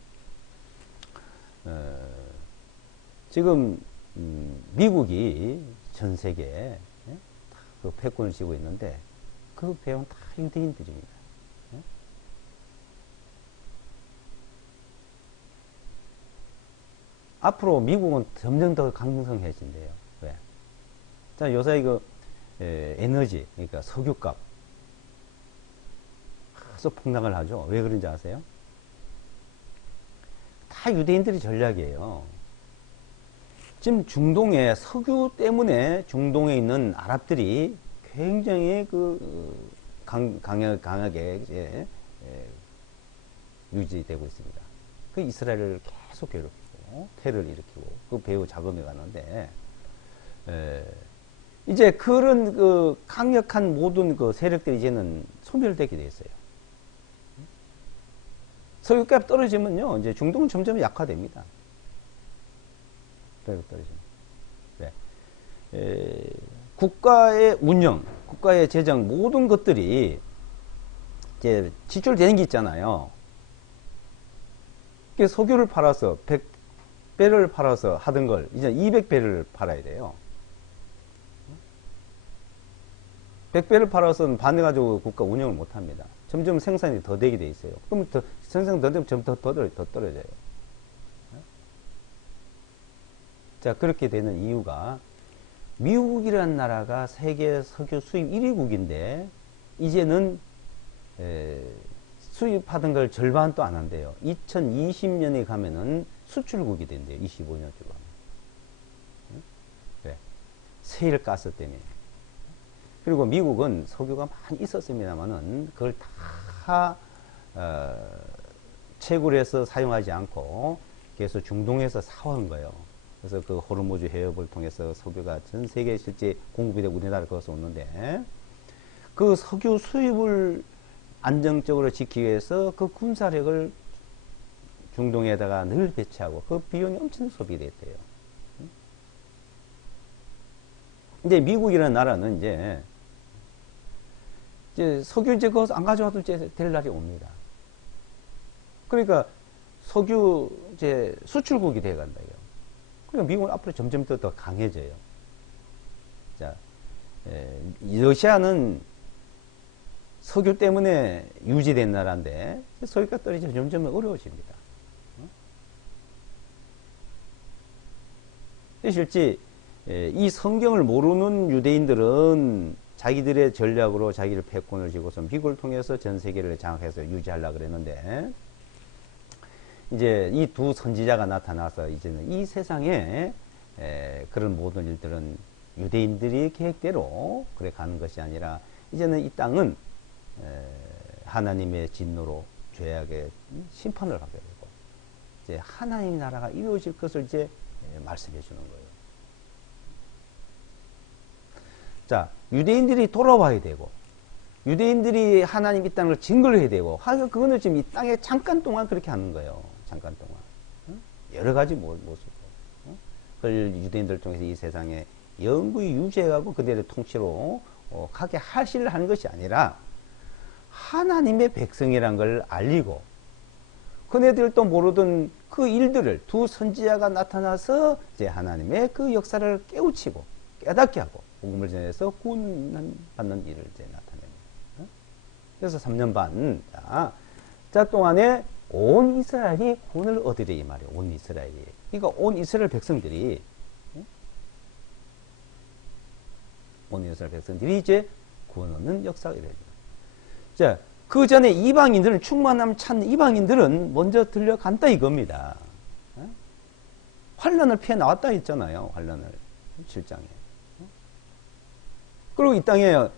지금 미국이 전 세계에 그 패권을 쥐고 있는데 그 배우는 다 유대인들입니다. 앞으로 미국은 점점 더 강성해진대요. 왜? 자, 요새 이거 에너지, 그러니까 석유값 계속 폭락을 하죠. 왜 그런지 아세요? 다 유대인들이 전략이에요. 지금 중동에 석유 때문에 중동에 있는 아랍들이 굉장히 강하게 이제 유지되고 있습니다. 그 이스라엘을 계속 괴롭히고 테러를 일으키고 그 배후 자금해 가는데 이제 그런 강력한 모든 세력들이 이제는 소멸되게 돼 있어요. 석유값 떨어지면요, 이제 중동은 점점 약화됩니다. 떨어지면. 네. 국가의 운영, 국가의 재정, 모든 것들이 이제 지출되는 게 있잖아요. 석유를 팔아서 100배를 팔아서 하던 걸 이제 200배를 팔아야 돼요. 100배를 팔아서는 반해가지고 국가 운영을 못 합니다. 점점 생산이 더 되게 돼 있어요. 그럼 생산 더 되면 점점 더 떨어져요. 자, 그렇게 되는 이유가 미국이라는 나라가 세계 석유 수입 1위국인데 이제는 수입하던 걸 절반도 안 한대요. 2020년에 가면은 수출국이 된대요. 25년 뒤로 하면. 왜? 세일가스 때문에. 그리고 미국은 석유가 많이 있었습니다만은 그걸 다 채굴 해서 사용하지 않고 계속 중동에서 사온 거예요. 그래서 그 호르무즈 해협을 통해서 석유가 전 세계에 실제 공급이 되고 우리나라를 거쳐서 오는데 그 석유 수입을 안정적으로 지키기 위해서 그 군사력을 중동에다가 늘 배치하고 그 비용이 엄청 소비됐대요. 이제 미국이라는 나라는 이제 석유 이제 그거 안 가져와도 이제 될 날이 옵니다. 그러니까 석유 이제 수출국이 돼 간다요. 그러니까 미국은 앞으로 점점 더 강해져요. 자, 러시아는 석유 때문에 유지된 나라인데 석유가 떨어지면 점점 어려워집니다. 실제 이 성경을 모르는 유대인들은 자기들의 전략으로 자기를 패권을 쥐고서 미국을 통해서 전 세계를 장악해서 유지하려고 그랬는데 이제 이 두 선지자가 나타나서 이제는 이 세상에 그런 모든 일들은 유대인들이 계획대로 그래 가는 것이 아니라 이제는 이 땅은 하나님의 진노로 죄악의 심판을 하게 되고 이제 하나님 나라가 이루어질 것을 이제 말씀해 주는 거예요. 자, 유대인들이 돌아와야 되고 유대인들이 하나님 이 땅을 증거를 해야 되고 그거는 지금 이 땅에 잠깐 동안 그렇게 하는 거예요. 잠깐 동안 여러 가지 모습으로 그걸 유대인들 통해서 이 세상에 영구히 유지해가고 그들의 통치로 가게 하는 것이 아니라 하나님의 백성이란 걸 알리고 그네들도 모르던 그 일들을 두 선지자가 나타나서 이제 하나님의 그 역사를 깨우치고 깨닫게 하고 복음을 전해서 구원받는 일을 이제 나타냅니다. 그래서 3년 반 자 동안에 온 이스라엘이 구원을 얻으리 이 말이에요. 온 이스라엘이. 그러니까 온 이스라엘 백성들이 온 이스라엘 백성들이 이제 구원 얻는 역사가 이루어져요. 자, 그 전에 이방인들은 충만함 찾는 이방인들은 먼저 들려간다 이겁니다. 환란을 피해 나왔다 했잖아요. 환란을 7장에. 그리고 이 땅에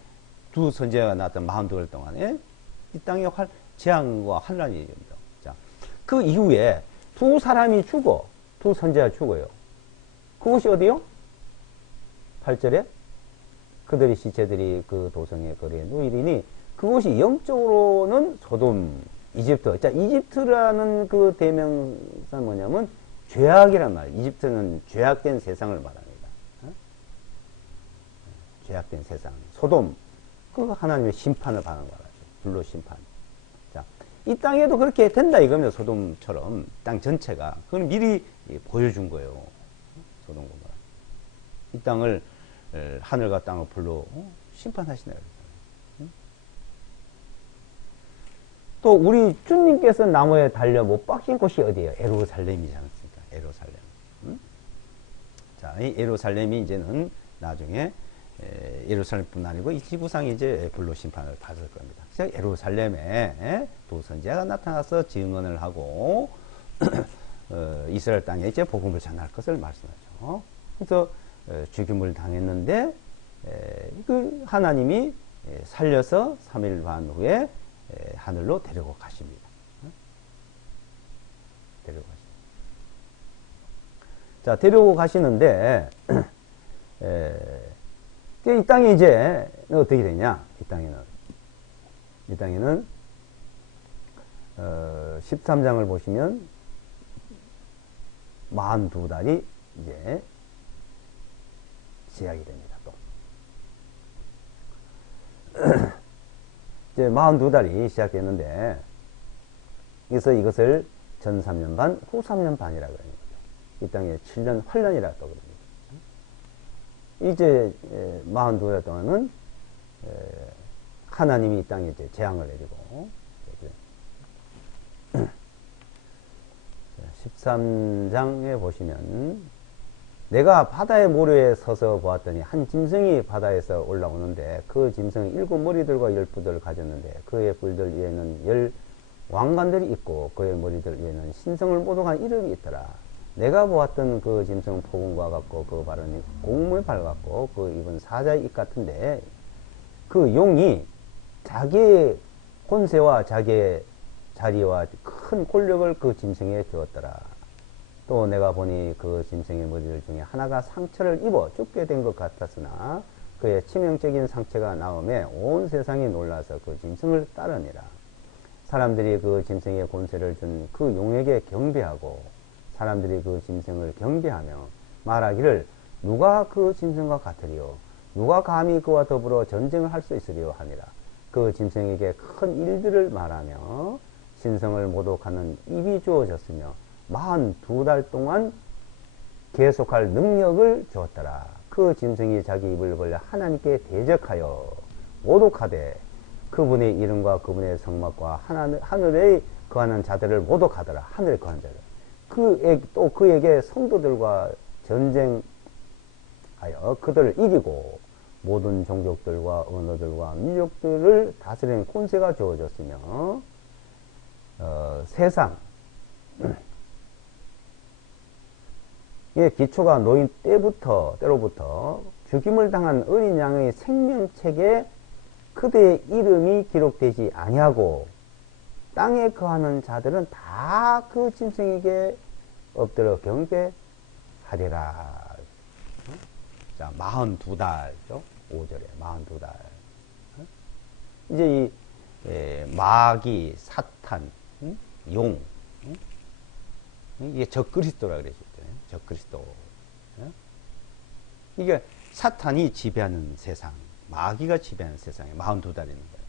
두 선지자가 나왔던 42일 동안에 이 땅에 재앙과 환란이 일어납니다. 자, 그 이후에 두 사람이 죽어. 두 선지자가 죽어요. 그것이 어디요? 8절에 그들의 시체들이 그 도성의 거리에 누이리니 그것이 영적으로는 소돔 이집트. 자, 이집트라는 그 대명사 뭐냐면 죄악이란 말이에요. 이집트는 죄악된 세상을 말합니다. 어? 죄악된 세상. 소돔. 그 하나님의 심판을 받는 거라죠. 불로 심판. 자, 이 땅에도 그렇게 된다 이겁니다. 소돔처럼 땅 전체가. 그건 미리 보여준 거예요. 소돔 고모라. 이 땅을 하늘과 땅을 불로 심판하시나요? 또 우리 주님께서 나무에 달려 못 박힌 곳이 어디예요? 예루살렘이지 않습니까? 예루살렘. 자, 이 예루살렘이 이제는 나중에 예루살렘뿐 아니고 이 지구상이 이제 불로 심판을 받을 겁니다. 그래서 예루살렘에 두 선지자가 나타나서 증언을 하고 이스라엘 땅에 이제 복음을 전할 것을 말씀하죠. 그래서 죽임을 당했는데 그 하나님이 살려서 3일 반 후에 하늘로 데리고 가십니다. 데리고 가십니다. 자, 데리고 가시는데 이 땅이 이제 어떻게 되냐? 이 땅에는 13장을 보시면 42달이 이제 시작이 됩니다. 또 이제 42달이 시작됐는데 그래서 이것을 전 3년 반, 후 3년 반이라고 하는 거죠. 이 땅에 7년 환란이라고 또 그럽니다. 이제 42달 동안은 하나님이 이 땅에 이제 재앙을 내리고 13장에 보시면 내가 바다의 모래에 서서 보았더니 한 짐승이 바다에서 올라오는데 그 짐승이 7머리들과 10뿔을 가졌는데 그의 뿔들 위에는 10 왕관들이 있고 그의 머리들 위에는 신성을 모독한 이름이 있더라. 내가 보았던 그 짐승은 폭운과 같고 그 발은 공무의 발 같고 그 입은 사자의 입 같은데 그 용이 자기의 권세와 자기의 자리와 큰 권력을 그 짐승에 주었더라. 또 내가 보니 그 짐승의 머리들 중에 하나가 상처를 입어 죽게 된 것 같았으나 그의 치명적인 상처가 나음에 온 세상이 놀라서 그 짐승을 따르니라. 사람들이 그 짐승의 권세를 준 그 용에게 경배하고 사람들이 그 짐승을 경배하며 말하기를 누가 그 짐승과 같으리요? 누가 감히 그와 더불어 전쟁을 할 수 있으리요? 하니라. 그 짐승에게 큰 일들을 말하며 신성을 모독하는 입이 주어졌으며 42달 동안 계속할 능력을 주었더라. 그 짐승이 자기 입을 벌려 하나님께 대적하여 모독하되 그분의 이름과 그분의 성막과 하늘에 거하는 자들을 모독하더라. 하늘에 거하는 자들. 또 그에게 성도들과 전쟁하여 그들을 이기고 모든 종족들과 언어들과 민족들을 다스리는 권세가 주어졌으며 세상 기초가 놓인 때로부터 죽임을 당한 어린 양의 생명책에 그대의 이름이 기록되지 아니하고 땅에 거하는 자들은 다 그 짐승에게 엎드려 경배하리라. 자, 42달죠. 5절에 42달. 이제 이 마귀, 사탄, 용, 이게 적그리스도라 그러셨죠. 적그리스도. 이게 사탄이 지배하는 세상, 마귀가 지배하는 세상에 42달이는 거예요.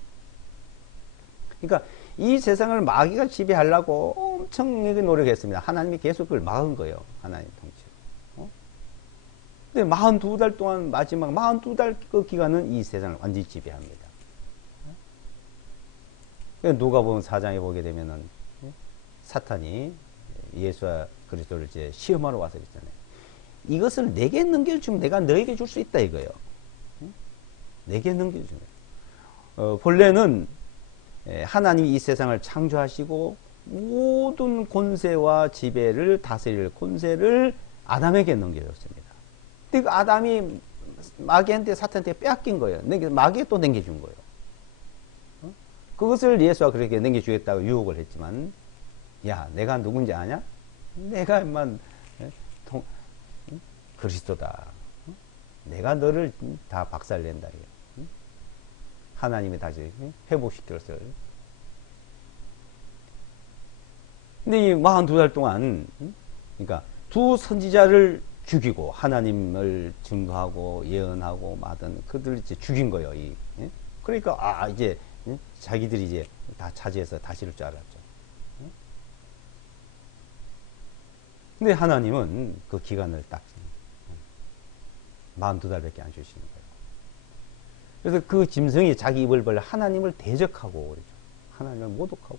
그러니까 이 세상을 마귀가 지배하려고 엄청나게 노력했습니다. 하나님이 계속 그걸 막은 거예요. 하나님 통치로. 근데 42달 동안 마지막 42달 그 기간은 이 세상을 완전히 지배합니다. 누가 보면 4장에 보게 되면은 사탄이 예수와 그리스도를 이제 시험하러 와서 그랬잖아요. 이것을 내게 넘겨주면 내가 너에게 줄 수 있다 이거예요. 내게 넘겨주면. 본래는 하나님이 이 세상을 창조하시고 모든 권세와 지배를 다스릴 권세를 아담에게 넘겨줬습니다. 근데 그 아담이 마귀한테 사탄한테 빼앗긴 거예요. 마귀에 또 넘겨준 거예요. 그것을 예수가 그렇게 넘겨주겠다고 유혹을 했지만 야, 내가 누군지 아냐? 내가 임만 그리스도다. 내가 너를 다 박살낸다. 하나님이 다시 회복시켰어요. 근데 이 42달 동안, 그러니까 두 선지자를 죽이고 하나님을 증거하고 예언하고 마든 그들 이제 죽인 거예요. 예? 그러니까 이제 자기들이 이제 다 차지해서 다스릴 줄 알았죠. 근데 하나님은 그 기간을 딱 42달밖에 안 주시는 거예요. 그래서 그 짐승이 자기 입을 벌려 하나님을 대적하고 그러죠. 하나님을 모독하고.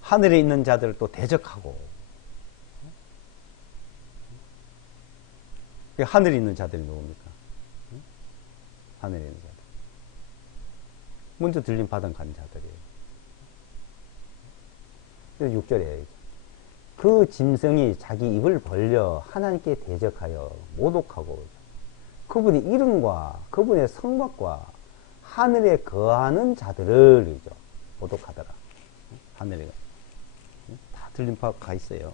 하늘에 있는 자들을 또 대적하고. 하늘에 있는 자들이 누굽니까? 하늘에 있는 자들. 먼저 들림 받은 간 자들이에요. 그래서 6절에 그 짐승이 자기 입을 벌려 하나님께 대적하여 모독하고 그분의 이름과 그분의 성막과 하늘에 거하는 자들을 모독하더라. 하늘에 다 들림파 가 있어요.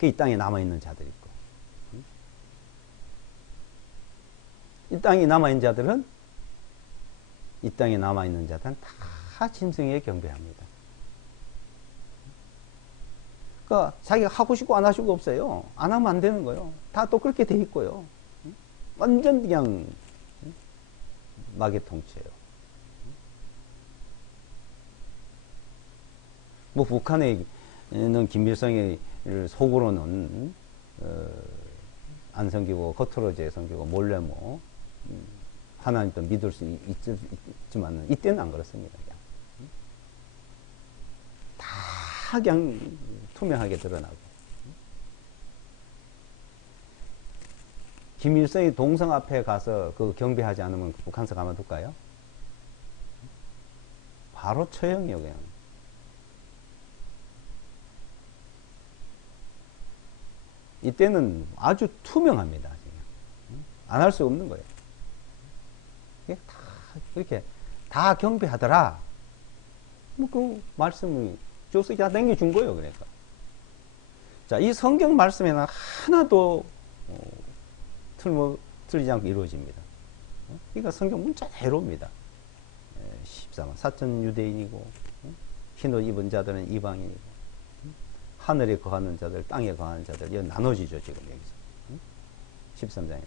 그 이 땅에 남아있는 자들이 있고, 이 땅에 남아있는 자들은 다 짐승에 경배합니다. 그러니까 자기가 하고 싶고 안 할 수가 없어요. 안 하면 안 되는 거예요. 다 또 그렇게 돼 있고요. 완전 그냥 마귀 통치예요. 뭐 북한에는 김일성이 속으로는 안 섬기고 겉으로 이제 섬기고 몰래 뭐 하나님도 믿을 수 있지만 이때는 안 그렇습니다. 그냥. 다 그냥 투명하게 드러나고. 김일성이 동성 앞에 가서 그 경배하지 않으면 북한서 가만둘까요? 바로 처형이요, 그냥. 이때는 아주 투명합니다. 안 할 수 없는 거예요. 다 이렇게 다 경배하더라. 뭐 그 말씀이 조석이 다 남겨준 거예요. 그러니까. 자, 이 성경 말씀에는 하나도 틀리지 않고 이루어집니다. 그러니까 성경 문자대로입니다. 14만 사천 유대인이고 흰옷 입은 자들은 이방인이고 하늘에 거하는 자들, 땅에 거하는 자들, 이거 나눠지죠, 지금 여기서. 13장에.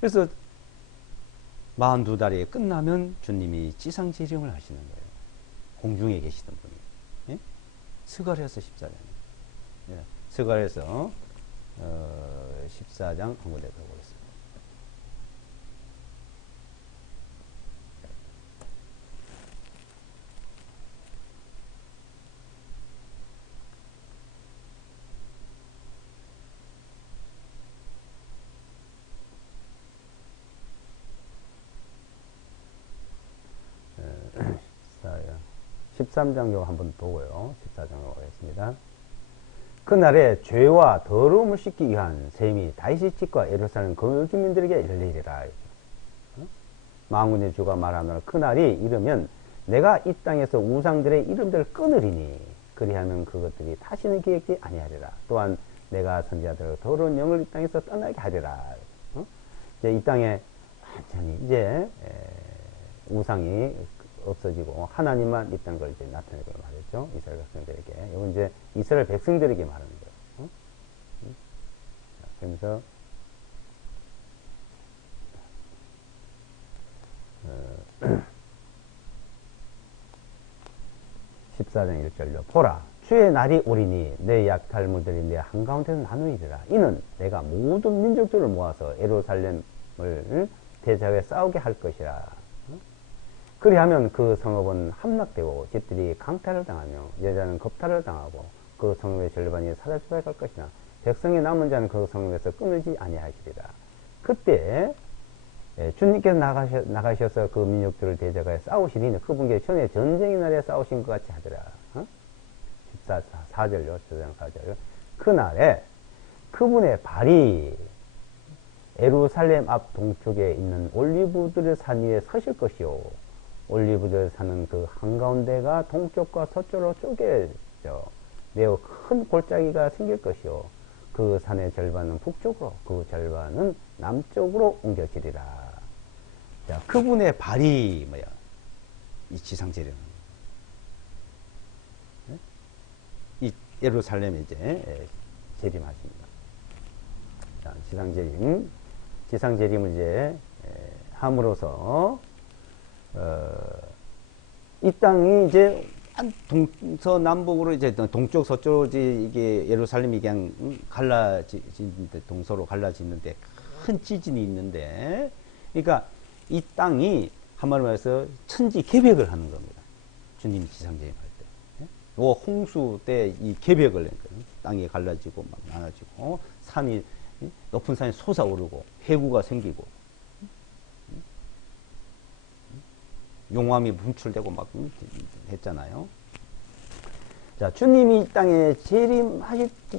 그래서 42달이 끝나면 주님이 지상재림을 하시는 거예요. 공중에 계시던 분이. 예? 스가랴서 14장에. 예. 스가랴서 14장 한 군데 더 보겠습니다. 예. 13장 요 한번 보고요. 14장으로 가겠습니다. 그날에 죄와 더러움을 씻기 위한 셈이 다윗의 집과 예루살렘 그 주민들에게 열리리라. 만군의 주가 말하노라. 그날이 이르면 내가 이 땅에서 우상들의 이름들을 끊으리니 그리하면 그것들이 다시는 기억지 아니하리라. 또한 내가 선지자들을 더러운 영을 이 땅에서 떠나게 하리라. 이제 이 땅에 완전히 이제 우상이 없어지고 하나님만 있다는 걸 이제 나타낼 걸 말했죠. 이스라엘 백성들에게. 이건 이제 이스라엘 백성들에게 말하는 거예요. 자, 그러면서 14장 1절로 보라 주의 날이 오리니 내 약탈물들이 내 한가운데서 나누리라. 이는 내가 모든 민족들을 모아서 예루살렘을 대적에 싸우게 할 것이라. 그리하면 그 성읍은 함락되고 집들이 강탈을 당하며 여자는 겁탈을 당하고 그 성읍의 절반이 사라져갈 것이나 백성이 남은 자는 그 성읍에서 끊어지지 아니하시리라. 그때 주님께서 나가셔서 그 민족들을 대적하여 싸우시리니 그분께 전에 전쟁의 날에 싸우신 것 같이 하더라. 4절요. 14장 4절. 그날에 그분의 발이 예루살렘 앞 동쪽에 있는 올리브들의 산 위에 서실 것이요. 올리브들 사는 그 한가운데가 동쪽과 서쪽으로 쪼개져 매우 큰 골짜기가 생길 것이요. 그 산의 절반은 북쪽으로 그 절반은 남쪽으로 옮겨지리라. 자, 그분의 발이 뭐야? 이 지상 재림. 이 예루살렘에 이제 재림하십니다. 자, 지상 재림을 이제 함으로써 이 땅이 이제 동서남북으로 이제 동쪽 서쪽으로 이게 예루살렘이 그냥 갈라지는데 동서로 갈라지는데 큰 지진이 있는데, 그러니까 이 땅이 한마디로 말해서 천지 개벽을 하는 겁니다. 주님이 지상재림할 때. 요 홍수 때 이 개벽을 낸 거예요. 땅이 갈라지고 막 나눠지고 산이 높은 산이 솟아오르고 해구가 생기고 용암이 분출되고 막 했잖아요. 자, 주님이 이 땅에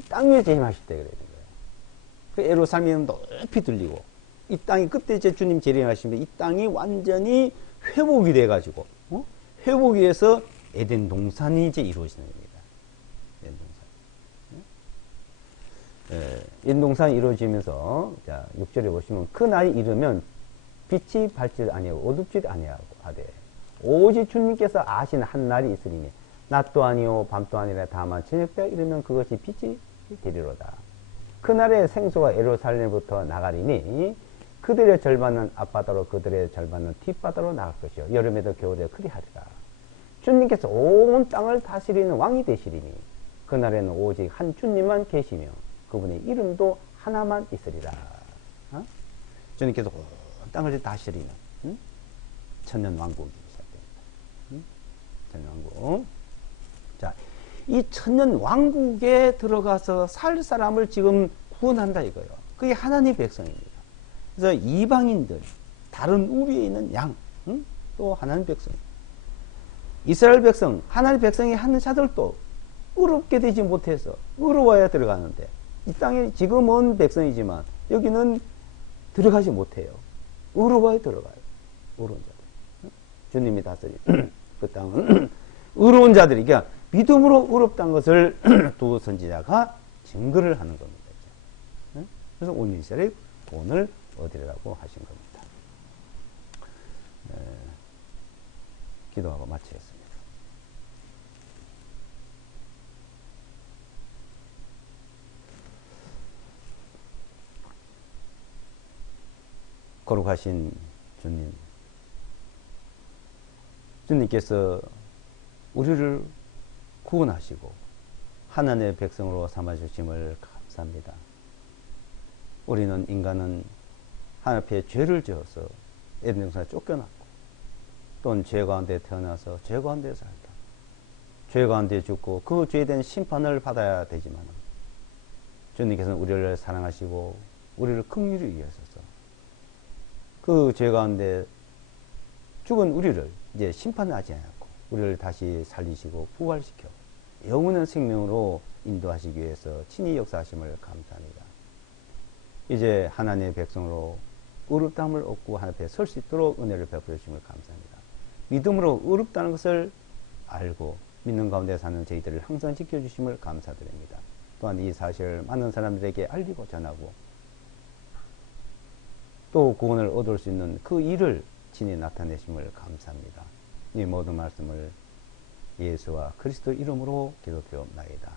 땅 위에 재림하실 때 그래야 되는 거예요. 그 예루살렘은 높이 들리고, 이 땅이 그때 이제 주님 재림하시면 이 땅이 완전히 회복이 돼가지고, 회복이 돼서 에덴 동산이 이제 이루어지는 겁니다. 에덴 동산. 에덴 동산이 이루어지면서, 자, 6절에 보시면, 그 날이 이르면 빛이 밝지 아니하고 어둡지 아니하고 하되 오직 주님께서 아시는 한 날이 있으리니 낮도 아니요 밤도 아니라 다만 저녁 때가 이르면 그것이 빛이 되리로다. 그날에 생수가 예루살렘부터 나가리니 그들의 절반은 앞바다로 그들의 절반은 뒷바다로 나갈 것이요 여름에도 겨울에 그리하리라. 주님께서 온 땅을 다스리는 왕이 되시리니 그날에는 오직 한 주님만 계시며 그분의 이름도 하나만 있으리라. 주님께서 온 땅을 다스리는 천년 왕국이 시작됩니다. 천년 왕국. 자, 이 천년 왕국에 들어가서 살 사람을 지금 구원한다 이거예요. 그게 하나님의 백성입니다. 그래서 이방인들, 다른 우리에 있는 양, 또 하나님의 백성, 이스라엘 백성, 하나님의 백성이 하는 자들도 의롭게 되지 못해서 의로워야 들어가는데, 이 땅에 지금 온 백성이지만 여기는 들어가지 못해요. 의로워야 들어가요. 의로운 자들. 주님이 다스리 그 땅은 의로운 자들이, 그러니까 믿음으로 의롭다는 것을 두 선지자가 증거를 하는 겁니다. 그래서 온 이스라엘이 구원을 얻으리라고 하신 겁니다. 기도하고 마치겠습니다. 거룩하신 주님, 주님께서 우리를 구원하시고 하나님의 백성으로 삼아주심을 감사합니다. 우리는 인간은 하나님 앞에 죄를 지어서 에덴 동산에 쫓겨났고 또는 죄 가운데 태어나서 죄 가운데 살다 죄 가운데 죽고 그 죄에 대한 심판을 받아야 되지만 주님께서는 우리를 사랑하시고 우리를 긍휼히 여기셔서 그 죄 가운데 죽은 우리를 이제 심판하지 않고 우리를 다시 살리시고 부활시켜 영원한 생명으로 인도하시기 위해서 친히 역사하심을 감사합니다. 이제 하나님의 백성으로 의롭다함을 얻고 하나님 앞에 설 수 있도록 은혜를 베풀어 주심을 감사합니다. 믿음으로 의롭다는 것을 알고 믿는 가운데 사는 저희들을 항상 지켜주심을 감사드립니다. 또한 이 사실을 많은 사람들에게 알리고 전하고 또 구원을 얻을 수 있는 그 일을 친히 나타내심을 감사합니다. 이 모든 말씀을 예수와 그리스도 이름으로 기도드리옵나이다.